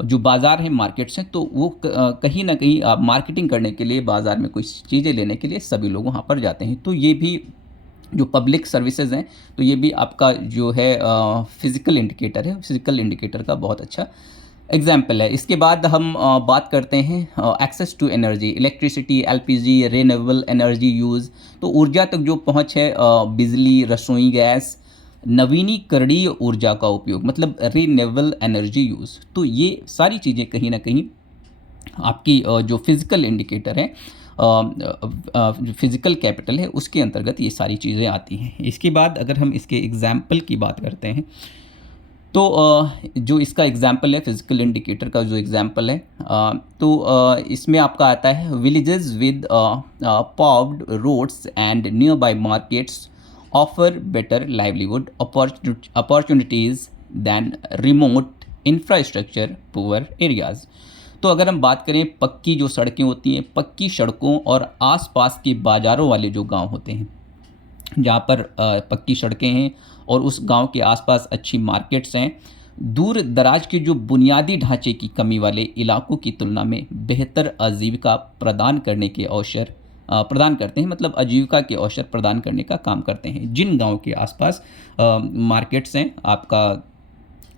जो बाज़ार है, मार्केट्स हैं, तो वो कहीं ना कहीं मार्केटिंग करने के लिए, बाज़ार में कुछ चीज़ें लेने के लिए सभी लोग वहाँ पर जाते हैं। तो ये भी जो पब्लिक सर्विसेज हैं, तो ये भी आपका जो है फिज़िकल इंडिकेटर है, फिज़िकल इंडिकेटर का बहुत अच्छा एग्जाम्पल है। इसके बाद हम बात करते हैं access to energy, electricity, LPG, renewable energy use. तो ऊर्जा तक जो पहुंच है, बिजली, रसोई गैस, नवीनीकरणीय ऊर्जा का उपयोग, मतलब रिन्यूएबल एनर्जी यूज़। तो ये सारी चीज़ें कहीं ना कहीं आपकी जो फिज़िकल इंडिकेटर है जो फिज़िकल कैपिटल है उसके अंतर्गत ये सारी चीज़ें आती हैं। इसके बाद अगर हम इसके एग्ज़ाम्पल की बात करते हैं तो जो इसका एग्ज़ाम्पल है फिज़िकल इंडिकेटर का जो एग्ज़ाम्पल है इसमें आपका आता है villages with paved roads and nearby markets offer better livelihood opportunities than remote infrastructure poor areas. तो अगर हम बात करें पक्की जो सड़कें होती हैं, पक्की सड़कों और आसपास के बाज़ारों वाले जो गांव होते हैं जहाँ पर पक्की सड़कें हैं और उस गांव के आसपास अच्छी मार्केट्स हैं, दूर दराज के जो बुनियादी ढांचे की कमी वाले इलाकों की तुलना में बेहतर आजीविका प्रदान करने के अवसर प्रदान करते हैं, मतलब आजीविका के अवसर प्रदान करने का काम करते हैं। जिन गांव के आसपास मार्केट्स हैं, आपका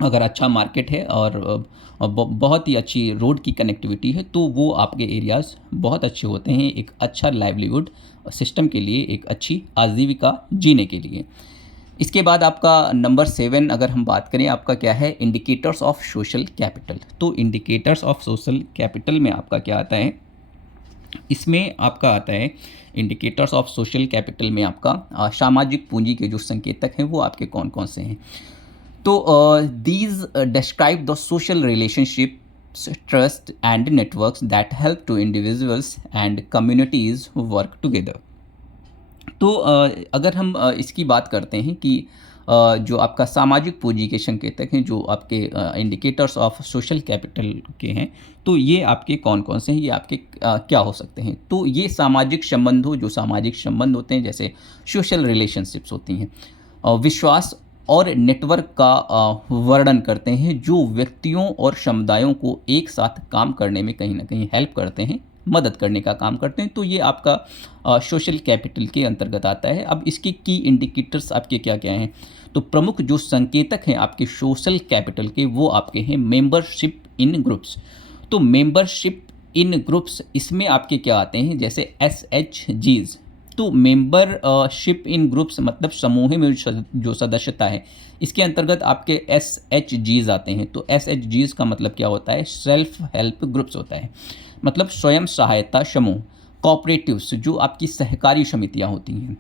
अगर अच्छा मार्केट है और बहुत ही अच्छी रोड की कनेक्टिविटी है तो वो आपके एरियाज़ बहुत अच्छे होते हैं एक अच्छा लाइवलीहुड सिस्टम के लिए, एक अच्छी आजीविका जीने के लिए। इसके बाद आपका नंबर 7 अगर हम बात करें, आपका क्या है, इंडिकेटर्स ऑफ सोशल कैपिटल। तो इंडिकेटर्स ऑफ सोशल कैपिटल में आपका क्या आता है, इसमें आपका आता है इंडिकेटर्स ऑफ सोशल कैपिटल में आपका सामाजिक पूंजी के जो संकेतक हैं वो आपके कौन कौन से हैं। तो these describe the social relationships, trust and networks that help to individuals and communities work together। तो अगर हम इसकी बात करते हैं कि जो आपका सामाजिक पूंजी के संकेतक हैं, जो आपके इंडिकेटर्स ऑफ सोशल कैपिटल के हैं, तो ये आपके कौन कौन से हैं, ये आपके क्या हो सकते हैं। तो ये सामाजिक संबंधों, जो सामाजिक संबंध होते हैं जैसे सोशल रिलेशनशिप्स होती हैं, विश्वास और नेटवर्क का वर्णन करते हैं जो व्यक्तियों और समुदायों को एक साथ काम करने में कहीं ना कहीं हेल्प करते हैं, मदद करने का काम करते हैं। तो ये आपका सोशल कैपिटल के अंतर्गत आता है। अब इसके की इंडिकेटर्स आपके क्या क्या हैं, तो प्रमुख जो संकेतक हैं आपके सोशल कैपिटल के वो आपके हैं मेंबरशिप इन ग्रुप्स। तो मेंबरशिप इन ग्रुप्स इसमें आपके क्या आते हैं, जैसे SHGs। तो मेंबरशिप इन ग्रुप्स मतलब समूह में जो सदस्यता है, इसके अंतर्गत आपके SHGs आते हैं। तो SHGs का मतलब क्या होता है, सेल्फ हेल्प ग्रुप्स होता है, मतलब स्वयं सहायता समूह। कोऑपरेटिव्स जो आपकी सहकारी समितियां होती हैं,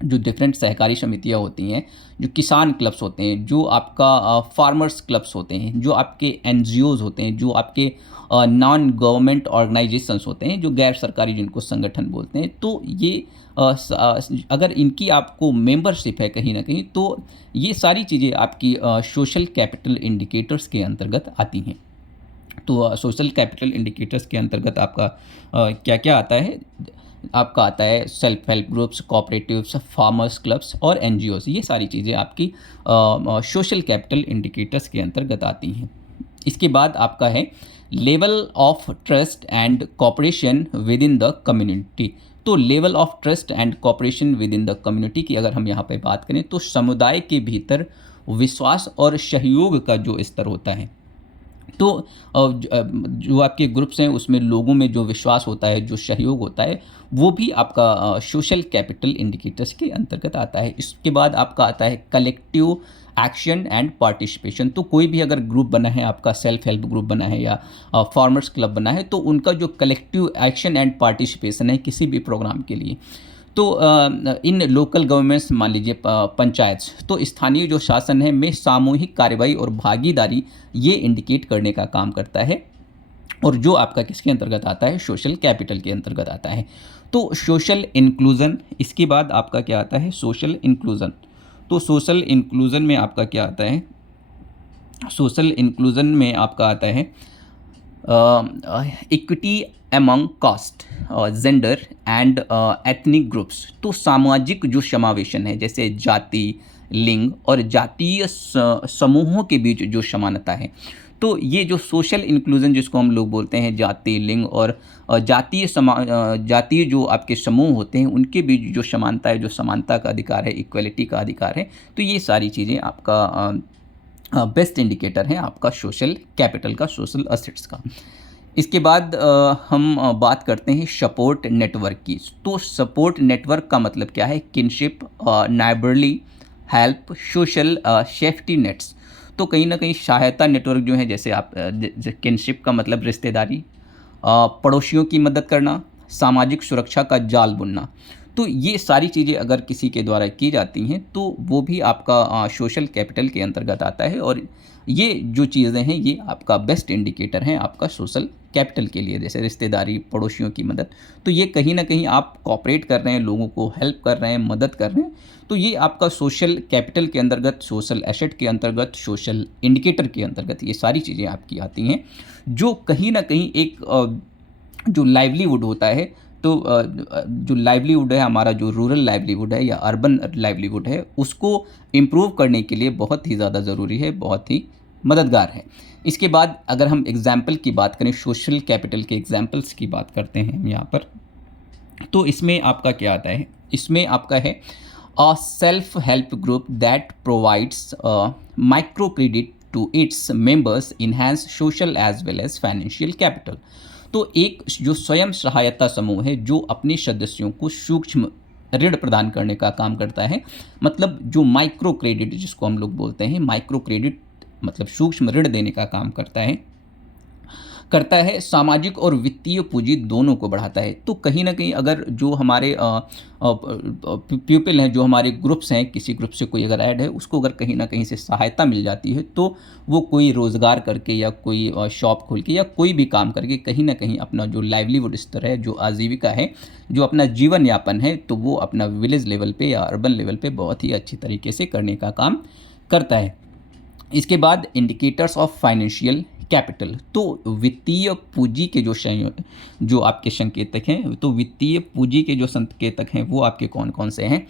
जो डिफरेंट सहकारी समितियां होती हैं, जो किसान क्लब्स होते हैं, जो आपका फार्मर्स क्लब्स होते हैं, जो आपके NGOs होते हैं, जो आपके नॉन गवर्नमेंट ऑर्गेनाइजेशंस होते हैं, जो गैर सरकारी जिनको संगठन बोलते हैं। तो ये अगर इनकी आपको मेंबरशिप है कहीं ना कहीं, तो ये सारी चीज़ें आपकी सोशल कैपिटल इंडिकेटर्स के अंतर्गत आती हैं। तो सोशल कैपिटल इंडिकेटर्स के अंतर्गत आपका क्या क्या आता है, आपका आता है self help groups, cooperatives, farmers clubs और NGOs। ये सारी चीज़ें आपकी सोशल कैपिटल इंडिकेटर्स के अंतर्गत आती हैं। इसके बाद आपका है level of trust and cooperation within the community. तो level of trust and cooperation within the community की अगर हम यहाँ पे बात करें तो समुदाय के भीतर विश्वास और सहयोग का जो स्तर होता है, तो जो आपके ग्रुप्स हैं उसमें लोगों में जो विश्वास होता है, जो सहयोग होता है, वो भी आपका सोशल कैपिटल इंडिकेटर्स के अंतर्गत आता है। इसके बाद आपका आता है कलेक्टिव एक्शन एंड पार्टिसिपेशन। तो कोई भी अगर ग्रुप बना है, आपका सेल्फ हेल्प ग्रुप बना है या फार्मर्स क्लब बना है, तो उनका जो कलेक्टिव एक्शन एंड पार्टिसिपेशन है किसी भी प्रोग्राम के लिए, तो इन लोकल गवर्नमेंट्स, मान लीजिए पंचायत, तो स्थानीय जो शासन है में सामूहिक कार्रवाई और भागीदारी ये इंडिकेट करने का काम करता है, और जो आपका किसके अंतर्गत आता है, सोशल कैपिटल के अंतर्गत आता है। तो सोशल इंक्लूज़न, इसके बाद आपका क्या आता है, सोशल इंक्लूज़न। तो सोशल इंक्लूज़न में आपका क्या आता है, सोशल इंक्लूज़न में आपका आता है equity among caste, gender and ethnic groups. तो सामाजिक जो समावेशन है, जैसे जाति, लिंग और जातीय समूहों के बीच जो समानता है, तो ये जो सोशल इंक्लूजन जिसको हम लोग बोलते हैं, जाति, लिंग और जातीय जो आपके समूह होते हैं उनके बीच जो समानता है, जो समानता का अधिकार है, इक्वलिटी का अधिकार है, तो ये सारी चीज़ें आपका बेस्ट इंडिकेटर है आपका सोशल कैपिटल का, सोशल असेट्स का। इसके बाद हम बात करते हैं सपोर्ट नेटवर्क की। तो सपोर्ट नेटवर्क का मतलब क्या है, kinship, neighbourly help, social safety nets. तो कहीं ना कहीं सहायता नेटवर्क जो है, जैसे आप किनशिप का मतलब रिश्तेदारी, पड़ोसियों की मदद करना, सामाजिक सुरक्षा का जाल बुनना। तो ये सारी चीज़ें अगर किसी के द्वारा की जाती हैं तो वो भी आपका सोशल कैपिटल के अंतर्गत आता है, और ये जो चीज़ें हैं ये आपका बेस्ट इंडिकेटर हैं आपका सोशल कैपिटल के लिए, जैसे रिश्तेदारी, पड़ोसियों की मदद। तो ये कहीं न कहीं आप कोऑपरेट कर रहे हैं, लोगों को हेल्प कर रहे हैं, मदद कर रहे हैं, तो ये आपका सोशल कैपिटल के अंतर्गत, सोशल एसेट के अंतर्गत, सोशल इंडिकेटर के अंतर्गत ये सारी चीज़ें आपकी आती हैं, जो कहीं न कहीं एक जो लाइवलीहुड होता है, तो जो लाइवलीहुड है हमारा, जो रूरल लाइवलीहुड है या अर्बन लाइवलीहुड है, उसको इम्प्रूव करने के लिए बहुत ही ज़्यादा ज़रूरी है, बहुत ही मददगार है। इसके बाद अगर हम एग्ज़ाम्पल की बात करें, सोशल कैपिटल के एग्ज़ाम्पल्स की बात करते हैं हम यहाँ पर, तो इसमें आपका क्या आता है? इसमें आपका है a self help group that provides micro credit to its members enhance social as well as financial capital. तो एक जो स्वयं सहायता समूह है जो अपने सदस्यों को सूक्ष्म ऋण प्रदान करने का काम करता है, मतलब जो माइक्रो क्रेडिट जिसको हम लोग बोलते हैं, माइक्रो क्रेडिट मतलब सूक्ष्म ऋण देने का काम करता है, सामाजिक और वित्तीय पूंजी दोनों को बढ़ाता है। तो कहीं न कहीं अगर जो हमारे पीपल हैं, जो हमारे ग्रुप्स हैं, किसी ग्रुप से कोई अगर ऐड है, उसको अगर कहीं न कहीं से सहायता मिल जाती है, तो वो कोई रोज़गार करके या कोई शॉप खोल के या कोई भी काम करके कहीं न कहीं अपना जो लाइवलीहुड स्तर है, जो आजीविका है, जो अपना जीवन यापन है, तो वो अपना विलेज लेवल पे या अर्बन लेवल पे बहुत ही अच्छी तरीके से करने का काम करता है। इसके बाद इंडिकेटर्स ऑफ फाइनेंशियल कैपिटल, तो वित्तीय पूंजी के जो आपके संकेतक हैं, तो वित्तीय पूंजी के जो संकेतक हैं वो आपके कौन-कौन से हैं?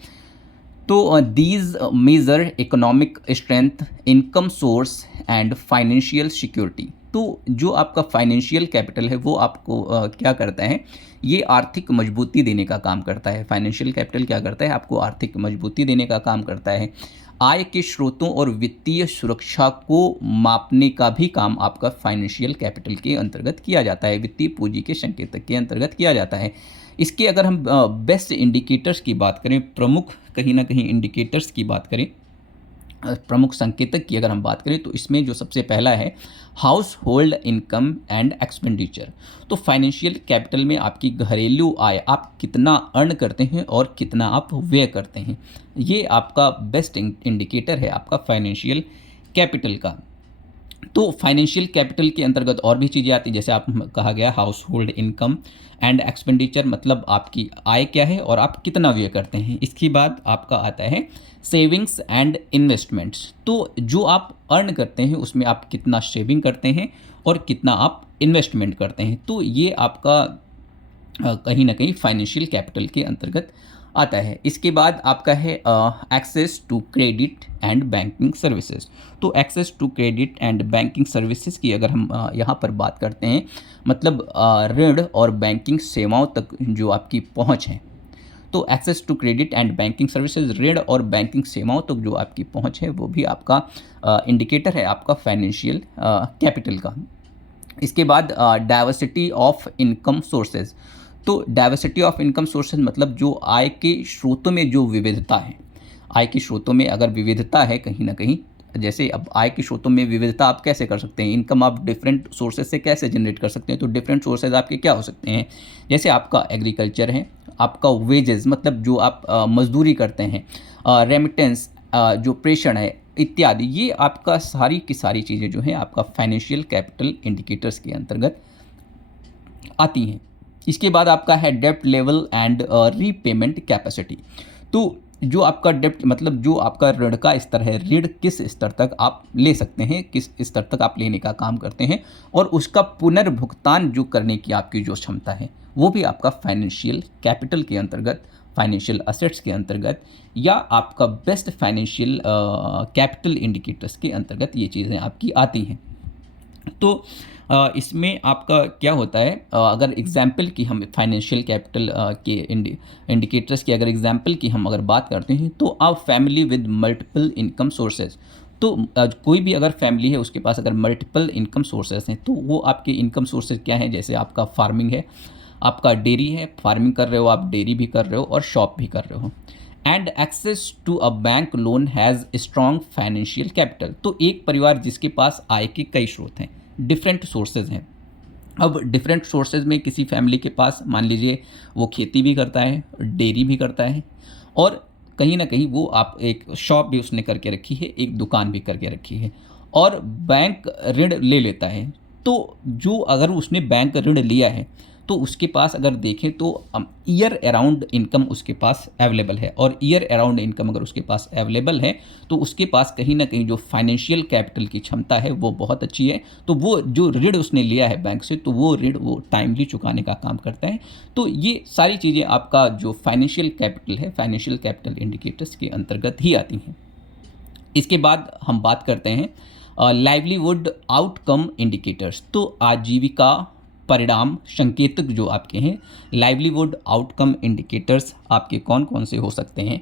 तो these measure economic strength, income source and financial security. तो जो आपका फाइनेंशियल कैपिटल है वो आपको क्या करता है? ये आर्थिक मजबूती देने का काम करता है। फाइनेंशियल कैपिटल क्या करता है? आपको आर्थिक मजबूती देने का काम करता है। आय के स्रोतों और वित्तीय सुरक्षा को मापने का भी काम आपका फाइनेंशियल कैपिटल के अंतर्गत किया जाता है, वित्तीय पूंजी के संकेतक के अंतर्गत किया जाता है। इसके अगर हम बेस्ट इंडिकेटर्स की बात करें, प्रमुख कहीं न कहीं इंडिकेटर्स की बात करें, प्रमुख संकेतक की अगर हम बात करें, तो इसमें जो सबसे पहला है house hold income and expenditure. तो फाइनेंशियल कैपिटल में आपकी घरेलू आय, आप कितना अर्न करते हैं और कितना आप व्यय करते हैं, ये आपका बेस्ट इंडिकेटर है आपका फाइनेंशियल कैपिटल का। तो फाइनेंशियल कैपिटल के अंतर्गत और भी चीज़ें आती हैं, जैसे आप कहा गया house hold income and expenditure, मतलब आपकी आय क्या है और आप कितना व्यय करते हैं। इसके बाद आपका आता है सेविंग्स एंड इन्वेस्टमेंट्स। तो जो आप अर्न करते हैं उसमें आप कितना सेविंग करते हैं और कितना आप इन्वेस्टमेंट करते हैं, तो ये आपका कहीं ना कहीं फाइनेंशियल कैपिटल के अंतर्गत आता है। इसके बाद आपका है access to credit and banking services. तो access to credit and banking services की अगर हम यहाँ पर बात करते हैं, मतलब ऋण और बैंकिंग सेवाओं तक जो आपकी पहुँच है, तो access to credit and banking services, ऋण और बैंकिंग सेवाओं तक जो आपकी पहुँच है वो भी आपका इंडिकेटर है आपका फाइनेंशियल कैपिटल का। इसके बाद डाइवर्सिटी ऑफ इनकम सोर्सेज। तो डाइवर्सिटी ऑफ इनकम सोर्सेज मतलब जो आय के स्रोतों में जो विविधता है, आय के स्रोतों में अगर विविधता है कहीं ना कहीं, जैसे अब आय के स्रोतों में विविधता आप कैसे कर सकते हैं, इनकम आप डिफरेंट सोर्सेज से कैसे जनरेट कर सकते हैं, तो डिफरेंट सोर्सेज आपके क्या हो सकते हैं, जैसे आपका एग्रीकल्चर है, आपका वेजेस मतलब जो आप मजदूरी करते हैं, रेमिटेंस जो प्रेषण है इत्यादि, ये आपका सारी की सारी चीज़ें जो हैं आपका फाइनेंशियल कैपिटल इंडिकेटर्स के अंतर्गत आती हैं। इसके बाद आपका है डेप्ट लेवल एंड रीपेमेंट कैपेसिटी। तो जो आपका डेप्ट मतलब जो आपका ऋण का स्तर है, ऋण किस स्तर तक आप ले सकते हैं, किस स्तर तक आप लेने का काम करते हैं, और उसका पुनर्भुगतान जो करने की आपकी जो क्षमता है वो भी आपका फाइनेंशियल कैपिटल के अंतर्गत, फाइनेंशियल असेट्स के अंतर्गत या आपका बेस्ट फाइनेंशियल कैपिटल इंडिकेटर्स के अंतर्गत ये चीज़ें आपकी आती हैं। तो इसमें आपका क्या होता है, अगर एग्जाम्पल की हम फाइनेंशियल कैपिटल के इंडिकेटर्स की अगर एग्जाम्पल की हम अगर बात करते हैं, तो आप family with multiple income sources. तो कोई भी अगर फैमिली है उसके पास अगर मल्टीपल इनकम सोर्सेज हैं, तो वो आपके इनकम सोर्सेज क्या हैं, जैसे आपका फार्मिंग है, आपका डेयरी है, फार्मिंग कर रहे हो आप, डेयरी भी कर रहे हो और शॉप भी कर रहे हो, and access to a bank loan has strong financial capital. तो एक परिवार जिसके पास आय के कई स्रोत हैं, डिफरेंट सोर्सेज हैं, अब डिफरेंट सोर्सेज में किसी फैमिली के पास मान लीजिए वो खेती भी करता है, डेयरी भी करता है, और कहीं न कहीं वो आप एक शॉप भी उसने करके रखी है, एक दुकान भी करके रखी है, और बैंक ऋण ले लेता है। तो जो अगर उसने बैंक ऋण लिया है, तो उसके पास अगर देखें तो ईयर अराउंड इनकम उसके पास अवेलेबल है, और ईयर अराउंड इनकम अगर उसके पास अवेलेबल है, तो उसके पास कहीं न कहीं जो फाइनेंशियल कैपिटल की क्षमता है वो बहुत अच्छी है। तो वो जो ऋण उसने लिया है बैंक से, तो वो ऋण वो टाइमली चुकाने का काम करता है। तो ये सारी चीज़ें आपका जो फाइनेंशियल कैपिटल है, फाइनेंशियल कैपिटल इंडिकेटर्स के अंतर्गत ही आती हैं। इसके बाद हम बात करते हैं लाइवलीहुड आउटकम इंडिकेटर्स। तो आजीविका परिणाम संकेतक जो आपके हैं, लाइवलीहुड आउटकम इंडिकेटर्स आपके कौन कौन से हो सकते हैं?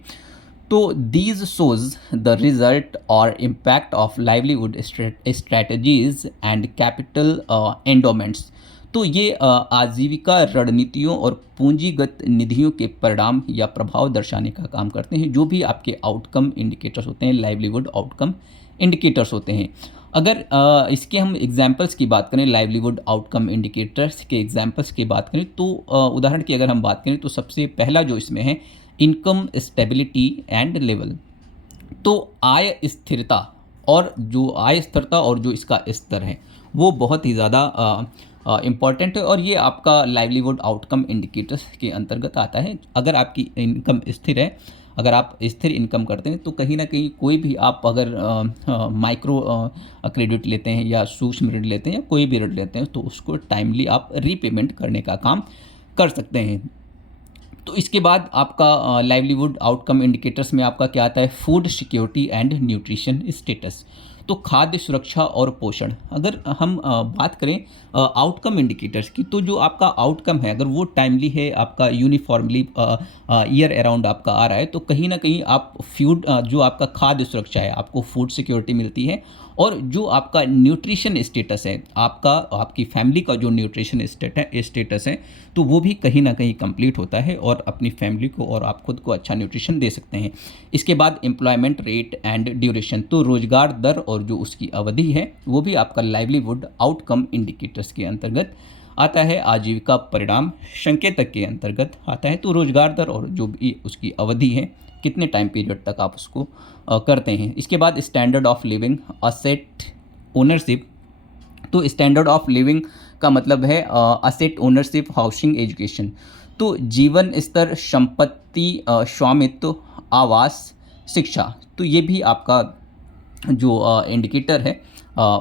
तो दीज शोज द रिजल्ट और impact of livelihood strategies and capital endowments. तो ये आजीविका रणनीतियों और पूंजीगत निधियों के परिणाम या प्रभाव दर्शाने का काम करते हैं, जो भी आपके आउटकम इंडिकेटर्स होते हैं, लाइवलीहुड आउटकम इंडिकेटर्स होते हैं। अगर इसके हम एग्जांपल्स की बात करें, लाइवलीहुड आउटकम इंडिकेटर्स के एग्जांपल्स की बात करें, तो उदाहरण की अगर हम बात करें तो सबसे पहला जो इसमें है, इनकम स्टेबिलिटी एंड लेवल। तो आय स्थिरता, और जो आय स्थिरता और जो इसका स्तर है वो बहुत ही ज़्यादा इम्पॉर्टेंट है, और ये आपका लाइवलीहुड आउटकम इंडिकेटर्स के अंतर्गत आता है। अगर आपकी इनकम स्थिर है, अगर आप स्थिर इनकम करते हैं, तो कहीं ना कहीं कोई भी आप अगर माइक्रो क्रेडिट लेते हैं या सूक्ष्म ऋण लेते हैं या कोई भी ऋण लेते हैं, तो उसको टाइमली आप रीपेमेंट करने का काम कर सकते हैं। तो इसके बाद आपका लाइवलीहुड आउटकम इंडिकेटर्स में आपका क्या आता है, food security and nutrition status. तो खाद्य सुरक्षा और पोषण। अगर हम बात करें आउटकम इंडिकेटर्स की, तो जो आपका आउटकम है अगर वो टाइमली है, आपका यूनिफॉर्मली ईयर अराउंड आपका आ रहा है, तो कहीं ना कहीं आप फूड जो आपका खाद्य सुरक्षा है, आपको फूड सिक्योरिटी मिलती है, और जो आपका न्यूट्रिशन स्टेटस है, आपका आपकी फैमिली का जो न्यूट्रिशन स्टेटस है, तो वो भी कहीं ना कहीं कंप्लीट होता है, और अपनी फैमिली को और आप खुद को अच्छा न्यूट्रिशन दे सकते हैं। इसके बाद एम्प्लॉयमेंट रेट एंड ड्यूरेशन। तो रोजगार दर और जो उसकी अवधि है वो भी आपका लाइवलीहुड आउटकम इंडिकेटर्स के अंतर्गत आता है। आजीविका परिणाम संकेतक के अंतर्गत आता है। तो रोजगार दर और जो भी उसकी अवधि है, कितने टाइम पीरियड तक आप उसको करते हैं। इसके बाद standard of living, asset ownership. तो स्टैंडर्ड ऑफ लिविंग का मतलब है असेट ओनरशिप, हाउसिंग, एजुकेशन। तो जीवन स्तर, संपत्ति, स्वामित्व, आवास, शिक्षा। तो ये भी आपका जो इंडिकेटर है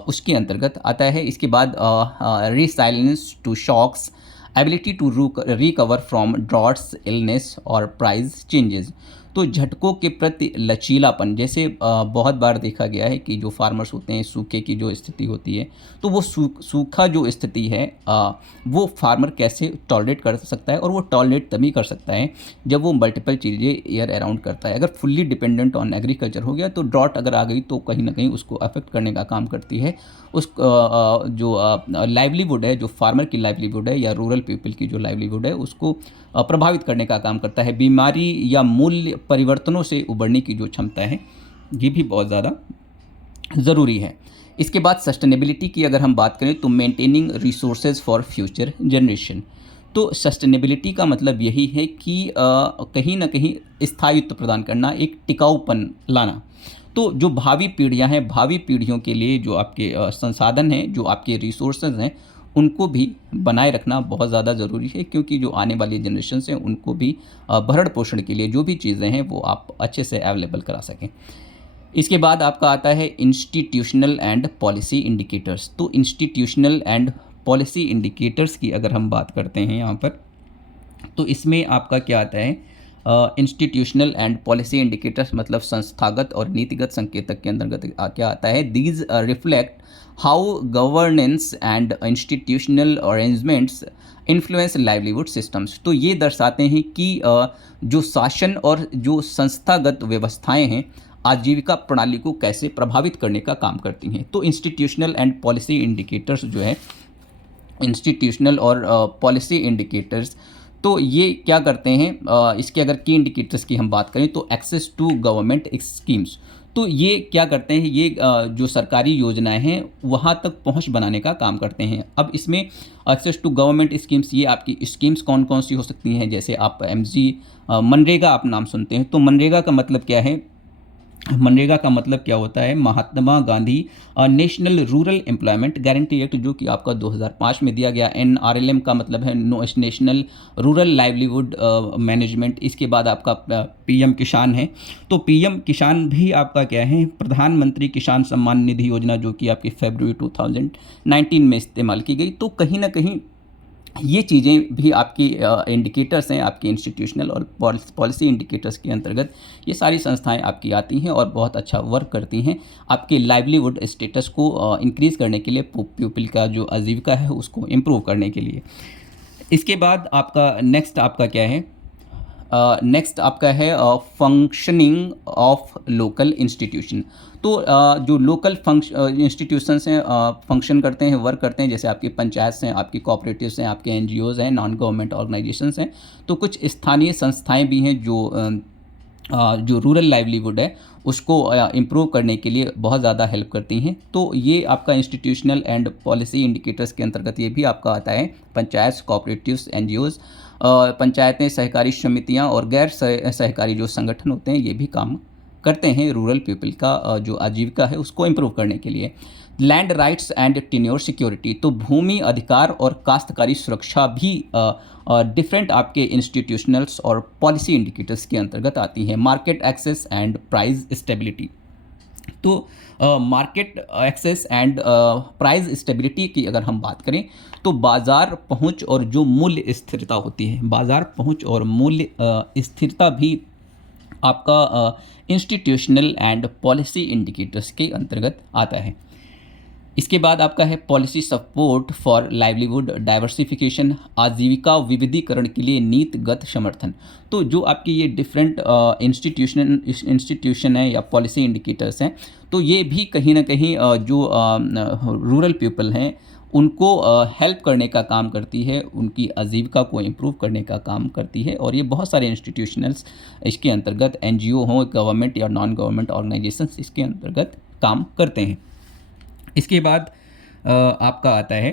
उसके अंतर्गत आता है। इसके बाद resilience to shocks, ability to recover from droughts, illness और प्राइस चेंजेस। तो झटकों के प्रति लचीलापन। जैसे बहुत बार देखा गया है कि जो फार्मर्स होते हैं, सूखे की जो स्थिति होती है, तो वो सूखा जो स्थिति है वो फार्मर कैसे टॉलरेट कर सकता है, और वो टॉलरेट तभी कर सकता है जब वो मल्टीपल चीज़ें ईयर अराउंड करता है। अगर फुल्ली डिपेंडेंट ऑन एग्रीकल्चर हो गया, तो ड्रॉट अगर आ गई तो कहीं ना कहीं उसको अफेक्ट करने का काम करती है। उस जो लाइवलीहुड है, जो फार्मर की लाइवलीहुड है या रूरल पीपल की जो लाइवलीहुड है, उसको प्रभावित करने का काम करता है। बीमारी या मूल्य परिवर्तनों से उबरने की जो क्षमता है, ये भी बहुत ज़्यादा ज़रूरी है। इसके बाद सस्टेनेबिलिटी की अगर हम बात करें, तो maintaining resources for future generation. तो सस्टेनेबिलिटी का मतलब यही है कि कहीं ना कहीं स्थायित्व प्रदान करना, एक टिकाऊपन लाना। तो जो भावी पीढ़ियां हैं, भावी पीढ़ियों के लिए जो आपके संसाधन हैं, जो आपके रिसोर्सेज हैं, उनको भी बनाए रखना बहुत ज़्यादा ज़रूरी है, क्योंकि जो आने वाली जनरेशन हैं उनको भी भरण पोषण के लिए जो भी चीज़ें हैं वो आप अच्छे से अवेलेबल करा सकें। इसके बाद आपका आता है इंस्टीट्यूशनल एंड पॉलिसी इंडिकेटर्स। तो इंस्टीट्यूशनल एंड पॉलिसी इंडिकेटर्स की अगर हम बात करते हैं यहाँ पर, तो इसमें आपका क्या आता है, इंस्टीट्यूशनल एंड पॉलिसी इंडिकेटर्स मतलब संस्थागत और नीतिगत संकेतक के अंतर्गत क्या आता है। These reflect how governance and institutional arrangements influence livelihood systems. तो ये दर्शाते हैं कि जो शासन और जो संस्थागत व्यवस्थाएं हैं, आजीविका प्रणाली को कैसे प्रभावित करने का काम करती हैं। तो इंस्टीट्यूशनल एंड पॉलिसी इंडिकेटर्स जो है, इंस्टीट्यूशनल और पॉलिसी इंडिकेटर्स, तो ये क्या करते हैं, इसके अगर की इंडिकेटर्स की हम बात करें, तो एक्सेस टू गवर्नमेंट स्कीम्स। तो ये क्या करते हैं, ये जो सरकारी योजनाएँ हैं, वहाँ तक पहुँच बनाने का काम करते हैं। अब इसमें एक्सेस टू गवर्नमेंट स्कीम्स, ये आपकी स्कीम्स कौन-कौन सी हो सकती हैं, जैसे आप मनरेगा आप नाम सुनते हैं, तो मनरेगा का मतलब क्या है? मनरेगा का मतलब क्या होता है? Mahatma Gandhi national rural employment guarantee act, जो कि आपका 2005 में दिया गया। एनआरएलएम का मतलब है नेशनल रूरल लाइवलीहुड मैनेजमेंट। इसके बाद आपका पीएम किसान है। तो पीएम किसान भी आपका क्या है? प्रधानमंत्री किसान सम्मान निधि योजना, जो कि आपकी फरवरी 2019 में इस्तेमाल की गई। तो कहीं ना कहीं ये चीज़ें भी आपकी इंडिकेटर्स हैं, आपके इंस्टीट्यूशनल और पॉलिसी इंडिकेटर्स के अंतर्गत ये सारी संस्थाएं आपकी आती हैं और बहुत अच्छा वर्क करती हैं आपके लाइवलीहुड स्टेटस को इंक्रीज़ करने के लिए, पीपल का जो आजीविका है उसको इम्प्रूव करने के लिए। इसके बाद आपका नेक्स्ट आपका क्या है? नेक्स्ट आपका है फंक्शनिंग ऑफ लोकल इंस्टीट्यूशन। तो जो लोकल इंस्टीट्यूशंस हैं, फंक्शन करते हैं, वर्क करते हैं, जैसे आपकी पंचायत हैं, आपकी कोऑपरेटिव्स हैं, आपके एनजीओज़ हैं, नॉन गवर्नमेंट ऑर्गेनाइजेशंस हैं। तो कुछ स्थानीय संस्थाएं भी हैं जो रूरल लाइवलीहुड है उसको इम्प्रूव करने के लिए बहुत ज़्यादा हेल्प करती हैं। तो ये आपका इंस्टीट्यूशनल एंड पॉलिसी इंडिकेटर्स के अंतर्गत ये भी आपका आता है। पंचायत, कोऑपरेटिव्स, एनजीओज़, पंचायतें, सहकारी समितियां और गैर सहकारी जो संगठन होते हैं, ये भी काम करते हैं रूरल पीपल का जो आजीविका है उसको इम्प्रूव करने के लिए। Land rights and tenure security, तो भूमि अधिकार और काश्तकारी सुरक्षा भी डिफरेंट आपके इंस्टीट्यूशनल्स और पॉलिसी इंडिकेटर्स के अंतर्गत आती है। Market access and price stability, तो market access and price stability की अगर हम बात करें तो बाज़ार पहुंच और जो मूल्य स्थिरता होती है, बाज़ार पहुंच और मूल्य स्थिरता भी आपका इंस्टीट्यूशनल एंड पॉलिसी इंडिकेटर्स के अंतर्गत आता है। इसके बाद आपका है policy support for livelihood diversification, आजीविका विविधीकरण के लिए नीतिगत समर्थन। तो जो आपकी ये डिफरेंट इंस्टीट्यूशन है या पॉलिसी इंडिकेटर्स हैं, तो ये भी कहीं ना कहीं जो रूरल पीपल हैं उनको हेल्प करने का काम करती है, उनकी आजीविका को इम्प्रूव करने का काम करती है। और ये बहुत सारे इंस्टीट्यूशनल्स इसके अंतर्गत, एनजीओ हों, गवर्नमेंट या नॉन गवर्नमेंट ऑर्गेनाइजेशंस इसके अंतर्गत काम करते हैं। इसके बाद आपका आता है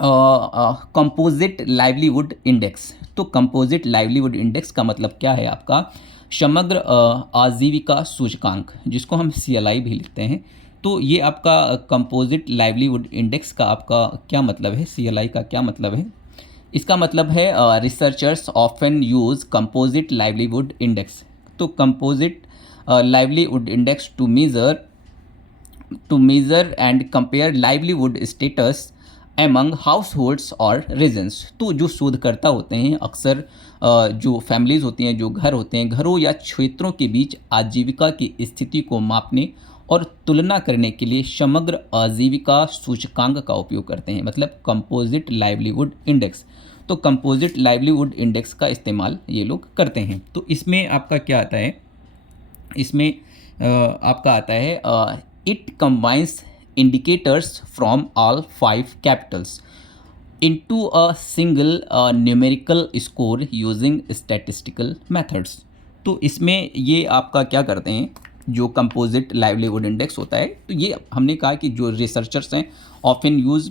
कंपोजिट लाइवलीहुड इंडेक्स। तो कंपोजिट लाइवलीहुड इंडेक्स का मतलब क्या है? आपका समग्र आजीविका सूचकांक, जिसको हम CLI भी लिखते हैं। तो ये आपका कंपोजिट लाइवलीहुड इंडेक्स का आपका क्या मतलब है? CLI का क्या मतलब है? इसका मतलब है researchers often use composite livelihood index. तो composite livelihood index to measure and compare livelihood status among households और रीजन्स। तो जो शोधकर्ता होते हैं अक्सर जो फैमिलीज़ होती हैं, जो घर होते हैं, घरों या क्षेत्रों के बीच आजीविका की स्थिति को मापने और तुलना करने के लिए समग्र आजीविका सूचकांक का उपयोग करते हैं, मतलब कंपोजिट लाइवलीहुड इंडेक्स। तो कंपोजिट लाइवलीहुड इंडेक्स का इस्तेमाल ये लोग करते हैं। तो इसमें आपका क्या आता है? इसमें आपका आता है it combines indicators from all 5 capitals into a single numerical score using statistical methods। तो इसमें ये आपका क्या करते हैं, जो कंपोजिट लाइवलीहुड इंडेक्स होता है, तो ये हमने कहा कि जो रिसर्चर्स हैं often use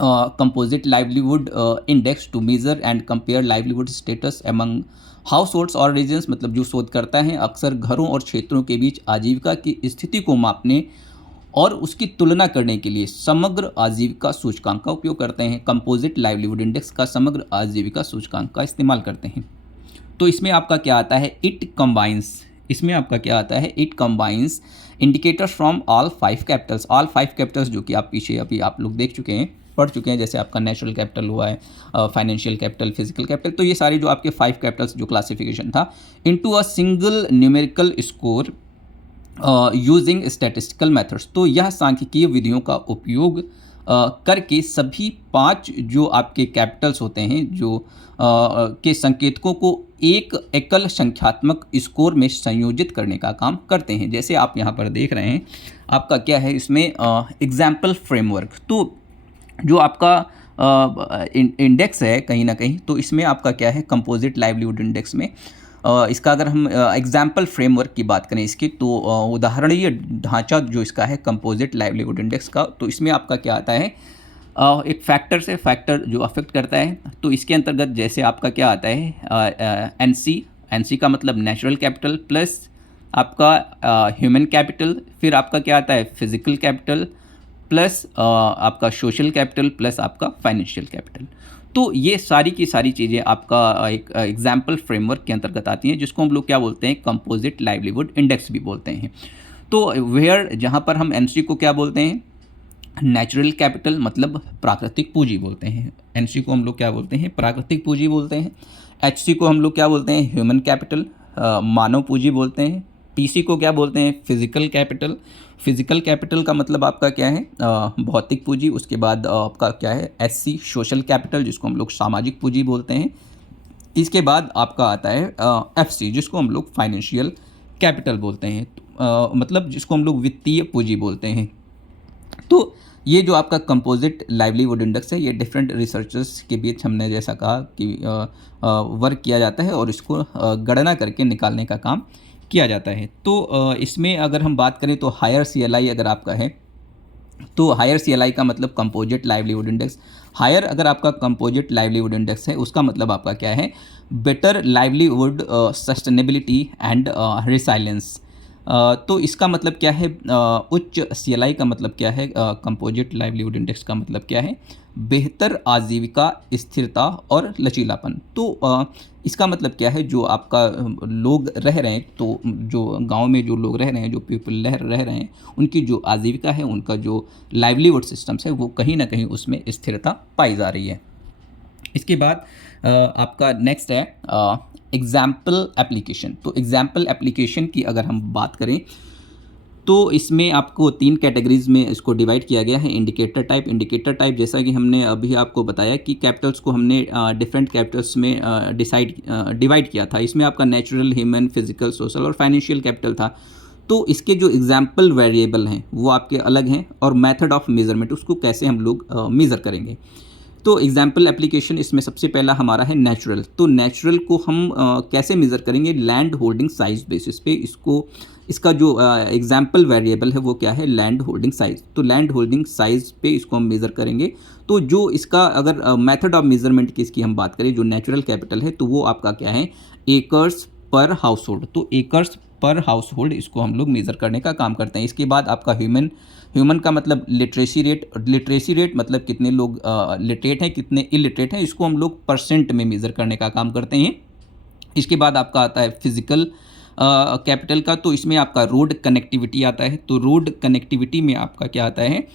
composite livelihood index to measure and compare livelihood status among households और रीजन्स, मतलब जो शोधकर्ता हैं अक्सर घरों और क्षेत्रों के बीच आजीविका की स्थिति को मापने और उसकी तुलना करने के लिए समग्र आजीविका सूचकांक का उपयोग करते हैं। कंपोजिट लाइवलीहुड इंडेक्स का समग्र आजीविका सूचकांक का इस्तेमाल करते हैं। तो इसमें आपका क्या आता है? It combines. इसमें आपका क्या आता है? It combines indicators from all 5 Capitals. All 5 Capitals जो कि आप पीछे अभी आप लोग देख चुके हैं, पढ़ चुके हैं, जैसे आपका नेचुरल कैपिटल हुआ है, फाइनेंशियल कैपिटल, फिजिकल कैपिटल। तो ये सारे जो आपके 5 कैपिटल्स जो क्लासिफिकेशन था, into a single numerical score using statistical methods. तो यह सांख्यिकीय विधियों का उपयोग करके सभी 5 जो आपके कैपिटल्स होते हैं, जो के संकेतकों को एक एकल संख्यात्मक स्कोर में संयोजित करने का काम करते हैं। जैसे आप यहाँ पर देख रहे हैं, आपका क्या है इसमें एग्जाम्पल फ्रेमवर्क। तो जो आपका इंडेक्स है कहीं ना कहीं, तो इसमें आपका क्या है? कंपोजिट लाइवलीहुड इंडेक्स में इसका अगर हम एग्जाम्पल फ्रेमवर्क की बात करें इसकी, तो उदाहरणीय ढांचा जो इसका है कंपोजिट लाइवलीहुड इंडेक्स का, तो इसमें आपका क्या आता है, एक फैक्टर से फैक्टर जो अफेक्ट करता है, तो इसके अंतर्गत जैसे आपका क्या आता है, एनसी का मतलब नेचुरल कैपिटल प्लस आपका ह्यूमन कैपिटल, फिर आपका क्या आता है फिजिकल कैपिटल प्लस आपका सोशल कैपिटल प्लस आपका फाइनेंशियल कैपिटल। तो ये सारी की सारी चीज़ें आपका एक एग्जाम्पल फ्रेमवर्क के अंतर्गत आती हैं, जिसको हम लोग क्या बोलते हैं, कंपोजिट लाइवलीहुड इंडेक्स भी बोलते हैं। तो वेयर जहाँ पर हम एनसी को क्या बोलते हैं, नेचुरल कैपिटल मतलब प्राकृतिक पूंजी बोलते हैं, एनसी को हम लोग क्या बोलते हैं, प्राकृतिक पूंजी बोलते हैं। एचसी को हम लोग क्या बोलते हैं, ह्यूमन कैपिटल मानव पूंजी बोलते हैं। पीसी को क्या बोलते हैं, फिजिकल कैपिटल। फिजिकल कैपिटल का मतलब आपका क्या है, भौतिक पूंजी। उसके बाद आपका क्या है, एससी सोशल कैपिटल, जिसको हम लोग सामाजिक पूंजी बोलते हैं। इसके बाद आपका आता है एफसी, जिसको हम लोग फाइनेंशियल कैपिटल बोलते हैं, मतलब जिसको हम लोग वित्तीय पूंजी बोलते हैं। तो ये जो आपका कंपोजिट लाइवलीहुड इंडेक्स है, ये डिफरेंट रिसर्चर्स के बीच हमने जैसा कहा कि वर्क किया जाता है और इसको गणना करके निकालने का काम किया जाता है। तो इसमें अगर हम बात करें तो हायर सीएलआई अगर आपका है, तो हायर सीएलआई का मतलब कंपोजिट लाइवलीहुड इंडेक्स। हायर अगर आपका कंपोजिट लाइवलीहुड इंडेक्स है, उसका मतलब आपका क्या है, better livelihood sustainability and resilience. तो इसका मतलब क्या है, उच्च सीएलआई का मतलब क्या है, कंपोजिट लाइवलीहुड इंडेक्स का मतलब क्या है, बेहतर आजीविका स्थिरता और लचीलापन। तो इसका मतलब क्या है, जो आपका लोग रह रहे हैं, तो जो गांव में जो लोग रह रहे हैं, जो पीपल रह रहे हैं, उनकी जो आजीविका है, उनका जो लाइवलीहुड सिस्टम्स है, वो कहीं ना कहीं उसमें स्थिरता पाई जा रही है। इसके बाद आपका नेक्स्ट है एग्जाम्पल एप्लीकेशन। तो एग्जाम्पल एप्लीकेशन की अगर हम बात करें, तो इसमें आपको 3 कैटेगरीज में इसको डिवाइड किया गया है। इंडिकेटर टाइप जैसा कि हमने अभी आपको बताया कि कैपिटल्स को हमने डिफरेंट कैपिटल्स में डिवाइड किया था। इसमें आपका नेचुरल, ह्यूमन, फिजिकल, सोशल और फाइनेंशियल कैपिटल था। तो इसके जो एग्जाम्पल वेरिएबल हैं वो आपके अलग हैं, और मेथड ऑफ मेजरमेंट, उसको कैसे हम लोग मेज़र करेंगे। तो एग्जाम्पल एप्लीकेशन इसमें सबसे पहला हमारा है नेचुरल। तो नेचुरल को हम कैसे मेज़र करेंगे, लैंड होल्डिंग साइज बेसिस पे। इसका जो एग्जाम्पल वेरिएबल है वो क्या है, लैंड होल्डिंग साइज। तो लैंड होल्डिंग साइज पे इसको हम मेज़र करेंगे। तो जो इसका अगर मेथड ऑफ मेजरमेंट की इसकी हम बात करें, जो नेचुरल कैपिटल है, तो वो आपका क्या है, एकर्स पर हाउस होल्ड। तो एकर्स पर हाउस होल्ड इसको हम लोग मेज़र करने का काम करते हैं। इसके बाद आपका ह्यूमन का मतलब लिटरेसी रेट मतलब कितने लोग लिटरेट हैं, कितने इलिटरेट हैं, इसको हम लोग परसेंट में मेज़र करने का काम करते हैं। इसके बाद आपका आता है फिजिकल कैपिटल का। तो इसमें आपका रोड कनेक्टिविटी आता है। तो रोड कनेक्टिविटी में आपका क्या आता है,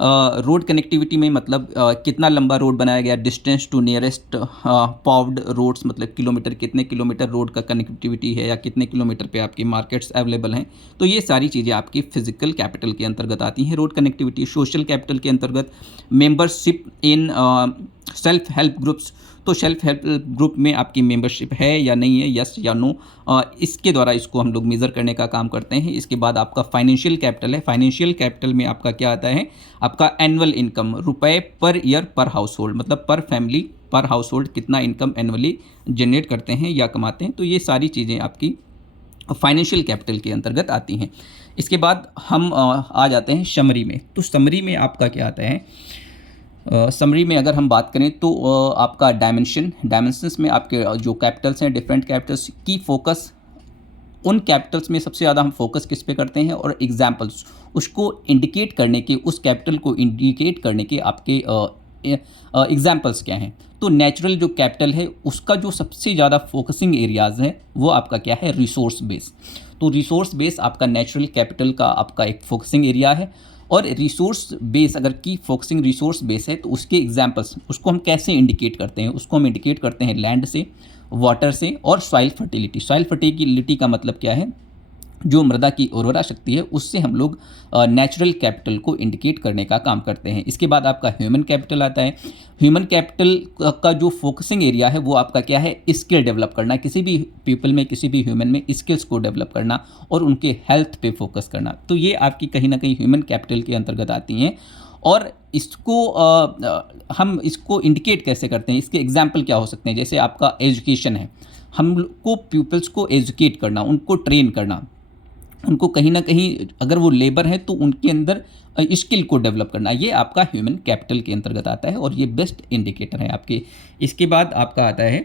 रोड कनेक्टिविटी में मतलब कितना लंबा रोड बनाया गया, डिस्टेंस टू नियरेस्ट पाव्ड रोड्स, मतलब किलोमीटर, कितने किलोमीटर रोड का कनेक्टिविटी है, या कितने किलोमीटर पे आपकी मार्केट्स अवेलेबल हैं। तो ये सारी चीज़ें आपकी फिजिकल कैपिटल के अंतर्गत आती हैं, रोड कनेक्टिविटी। सोशल कैपिटल के अंतर्गत membership in self help groups. तो सेल्फ हेल्प ग्रुप में आपकी मेंबरशिप है या नहीं है, यस या नो, इसके द्वारा इसको हम लोग मेज़र करने का काम करते हैं। इसके बाद आपका फाइनेंशियल कैपिटल है। फाइनेंशियल कैपिटल में आपका क्या आता है, आपका एनुअल इनकम, रुपए पर ईयर पर हाउस होल्ड, मतलब पर फैमिली पर हाउस होल्ड कितना इनकम एनुअली जनरेट करते हैं या कमाते हैं। तो ये सारी चीज़ें आपकी फाइनेंशियल कैपिटल के अंतर्गत आती हैं। इसके बाद हम आ जाते हैं समरी में। तो समरी में आपका क्या आता है, समरी में अगर हम बात करें तो आपका डायमेंशंस में आपके जो कैपिटल्स हैं, डिफरेंट कैपिटल्स की फोकस, उन कैपिटल्स में सबसे ज़्यादा हम फोकस किस पे करते हैं, और एग्जाम्पल्स उसको इंडिकेट करने के, उस कैपिटल को इंडिकेट करने के आपके एग्जाम्पल्स क्या हैं। तो नेचुरल जो कैपिटल है उसका जो सबसे ज़्यादा फोकसिंग एरियाज़ है वो आपका क्या है, रिसोर्स बेस। तो रिसोर्स बेस आपका नेचुरल कैपिटल का आपका एक फोकसिंग एरिया है। और रिसोर्स बेस अगर की फोकसिंग रिसोर्स बेस है तो उसके एग्जाम्पल्स, उसको हम कैसे इंडिकेट करते हैं, उसको हम इंडिकेट करते हैं लैंड से, वाटर से और सॉइल फर्टिलिटी। सॉइल फर्टिलिटी का मतलब क्या है, जो मृदा की उर्वरा शक्ति है उससे हम लोग नेचुरल कैपिटल को इंडिकेट करने का काम करते हैं। इसके बाद आपका ह्यूमन कैपिटल आता है। ह्यूमन कैपिटल का जो फोकसिंग एरिया है वो आपका क्या है, स्किल डेवलप करना, किसी भी पीपल में, किसी भी ह्यूमन में स्किल्स को डेवलप करना और उनके हेल्थ पे फोकस करना। तो ये आपकी कहीं ना कहीं ह्यूमन कैपिटल के अंतर्गत आती हैं। और इसको हम इसको इंडिकेट कैसे करते हैं, इसके एग्जाम्पल क्या हो सकते हैं, जैसे आपका एजुकेशन है। हमको प्यूपल्स को एजुकेट करना, उनको ट्रेन करना, उनको कहीं न कहीं अगर वो लेबर हैं तो उनके अंदर स्किल को डेवलप करना, ये आपका ह्यूमन कैपिटल के अंतर्गत आता है और ये बेस्ट इंडिकेटर है आपके। इसके बाद आपका आता है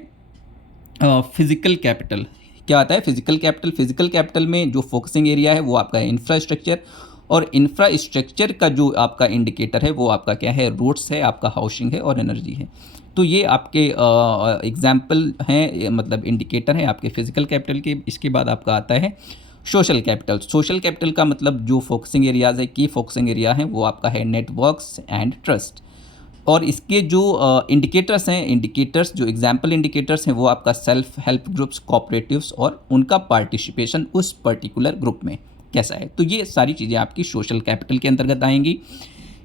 फिज़िकल कैपिटल। क्या आता है फिज़िकल कैपिटल? फिज़िकल कैपिटल में जो फोकसिंग एरिया है वो आपका है इंफ्रास्ट्रक्चर, और इंफ्रास्ट्रक्चर का जो आपका इंडिकेटर है वो आपका क्या है? रोड्स है, आपका हाउसिंग है और एनर्जी है। तो ये आपके एग्ज़ाम्पल हैं, मतलब इंडिकेटर हैं आपके फिज़िकल कैपिटल के। इसके बाद आपका आता है सोशल कैपिटल। सोशल कैपिटल का मतलब जो फोकसिंग एरियाज़ है, की फोकसिंग एरिया है, वो आपका है नेटवर्क्स एंड ट्रस्ट। और इसके जो इंडिकेटर्स हैं, इंडिकेटर्स जो एग्जाम्पल इंडिकेटर्स हैं वो आपका सेल्फ हेल्प ग्रुप्स, कोऑपरेटिव्स और उनका पार्टिसिपेशन उस पर्टिकुलर ग्रुप में कैसा है। तो ये सारी चीज़ें आपकी सोशल कैपिटल के अंतर्गत आएंगी।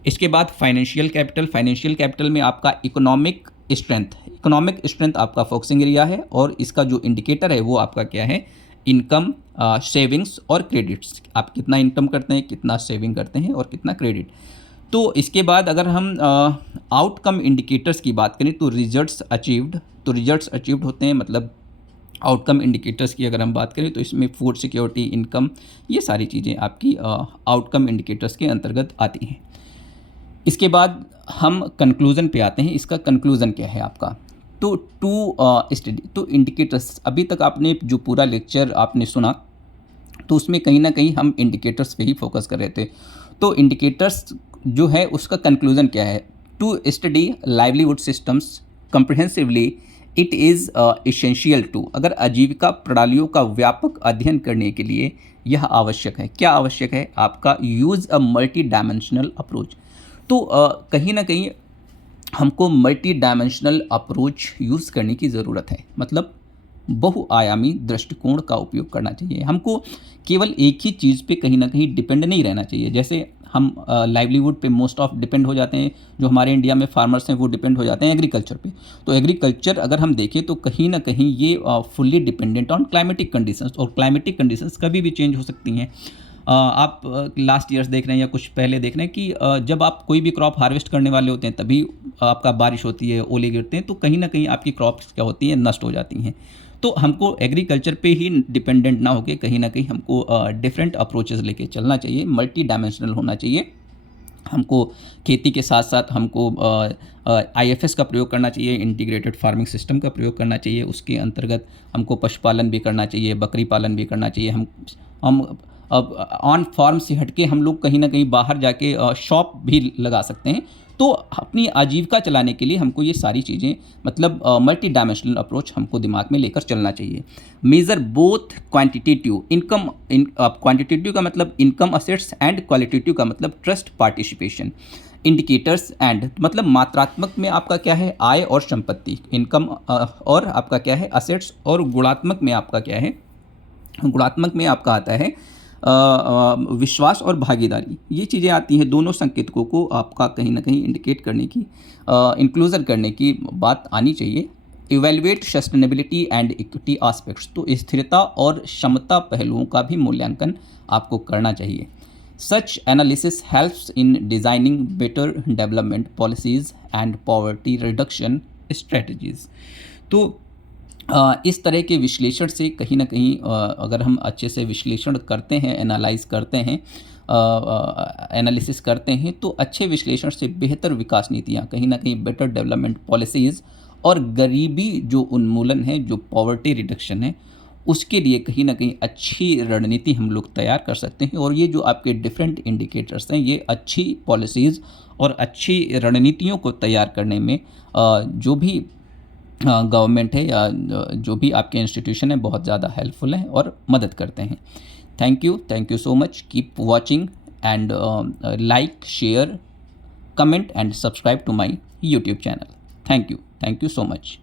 इसके बाद फाइनेंशियल कैपिटल। फाइनेंशियल कैपिटल में आपका इकोनॉमिक स्ट्रेंथ। इकोनॉमिक स्ट्रेंथ आपका फोकसिंग एरिया है और इसका जो इंडिकेटर है वो आपका क्या है? इनकम, सेविंग्स और क्रेडिट्स। आप कितना इनकम करते हैं, कितना सेविंग करते हैं और कितना क्रेडिट। तो इसके बाद अगर हम आउटकम इंडिकेटर्स की बात करें तो रिजल्ट्स अचीव्ड होते हैं, मतलब आउटकम इंडिकेटर्स की अगर हम बात करें तो इसमें फूड सिक्योरिटी, इनकम, ये सारी चीज़ें आपकी आउटकम इंडिकेटर्स के अंतर्गत आती हैं। इसके बाद हम कंक्लूज़न पे आते हैं। इसका कंक्लूज़न क्या है आपका? तो स्टडी तो इंडिकेटर्स, अभी तक आपने जो पूरा लेक्चर आपने सुना तो उसमें कहीं ना कहीं हम इंडिकेटर्स पे ही फोकस कर रहे थे। तो इंडिकेटर्स जो है उसका कंक्लूज़न क्या है? To study livelihood systems comprehensively it is essential to. अगर आजीविका प्रणालियों का व्यापक अध्ययन करने के लिए यह आवश्यक है। क्या आवश्यक है? आपका use a multi dimensional approach. तो कहीं ना कहीं हमको मल्टी डायमेंशनल अप्रोच यूज़ करने की ज़रूरत है, मतलब बहुआयामी दृष्टिकोण का उपयोग करना चाहिए। हमको केवल एक ही चीज़ पे कहीं ना कहीं डिपेंड नहीं रहना चाहिए। जैसे हम लाइवलीहुड पे मोस्ट ऑफ डिपेंड हो जाते हैं, जो हमारे इंडिया में फार्मर्स हैं वो डिपेंड हो जाते हैं एग्रीकल्चर पे। तो एग्रीकल्चर अगर हम देखें तो कहीं ना कहीं ये fully dependent on climatic conditions, और क्लाइमेटिक कंडीशंस कभी भी चेंज हो सकती हैं। आप लास्ट ईयर्स देख रहे हैं या कुछ पहले देख रहे हैं कि जब आप कोई भी क्रॉप हार्वेस्ट करने वाले होते हैं तभी आपका बारिश होती है, ओले गिरते हैं, तो कहीं ना कहीं आपकी क्रॉप्स क्या होती हैं? नष्ट हो जाती हैं। तो हमको एग्रीकल्चर पे ही डिपेंडेंट ना होकर कहीं ना कहीं हमको डिफरेंट अप्रोचेस लेके चलना चाहिए, मल्टी डायमेंशनल होना चाहिए। हमको खेती के साथ साथ हमको आईएफएस का प्रयोग करना चाहिए, इंटीग्रेटेड फार्मिंग सिस्टम का प्रयोग करना चाहिए। उसके अंतर्गत हमको पशुपालन भी करना चाहिए, बकरी पालन भी करना चाहिए। हम अब ऑन फार्म से हटके हम लोग कहीं ना कहीं बाहर जाके शॉप भी लगा सकते हैं। तो अपनी आजीविका चलाने के लिए हमको ये सारी चीज़ें, मतलब मल्टी डायमेंशनल अप्रोच हमको दिमाग में लेकर चलना चाहिए। Measure both quantitative income, quantitative का मतलब इनकम असेट्स एंड क्वालिटेटिव का मतलब ट्रस्ट पार्टिसिपेशन इंडिकेटर्स एंड, मतलब मात्रात्मक में आपका क्या है? आय और संपत्ति, इनकम, और आपका क्या है? असेट्स। और गुणात्मक में आपका क्या है? गुणात्मक में आपका आता है विश्वास और भागीदारी। ये चीज़ें आती हैं। दोनों संकेतकों को आपका कहीं ना कहीं इंडिकेट करने की, इंक्लूजन करने की बात आनी चाहिए। Evaluate sustainability and equity aspects, तो स्थिरता और क्षमता पहलुओं का भी मूल्यांकन आपको करना चाहिए। Such analysis helps in designing better development policies and poverty reduction strategies. तो इस तरह के विश्लेषण से कहीं ना कहीं अगर हम अच्छे से विश्लेषण करते हैं, एनालाइज करते हैं, एनालिसिस करते हैं, तो अच्छे विश्लेषण से बेहतर विकास नीतियाँ, कहीं ना कहीं बेटर डेवलपमेंट पॉलिसीज़ और गरीबी जो उन्मूलन है, जो पॉवर्टी रिडक्शन है, उसके लिए कहीं ना कहीं अच्छी रणनीति हम लोग तैयार कर सकते हैं। और ये जो आपके डिफरेंट इंडिकेटर्स हैं, ये अच्छी पॉलिसीज़ और अच्छी रणनीतियों को तैयार करने में जो भी गवर्नमेंट है या जो भी आपके इंस्टीट्यूशन है, बहुत ज़्यादा हेल्पफुल हैं और मदद करते हैं। Thank you so much. Keep watching and like, share, comment and subscribe to my YouTube channel. Thank you so much.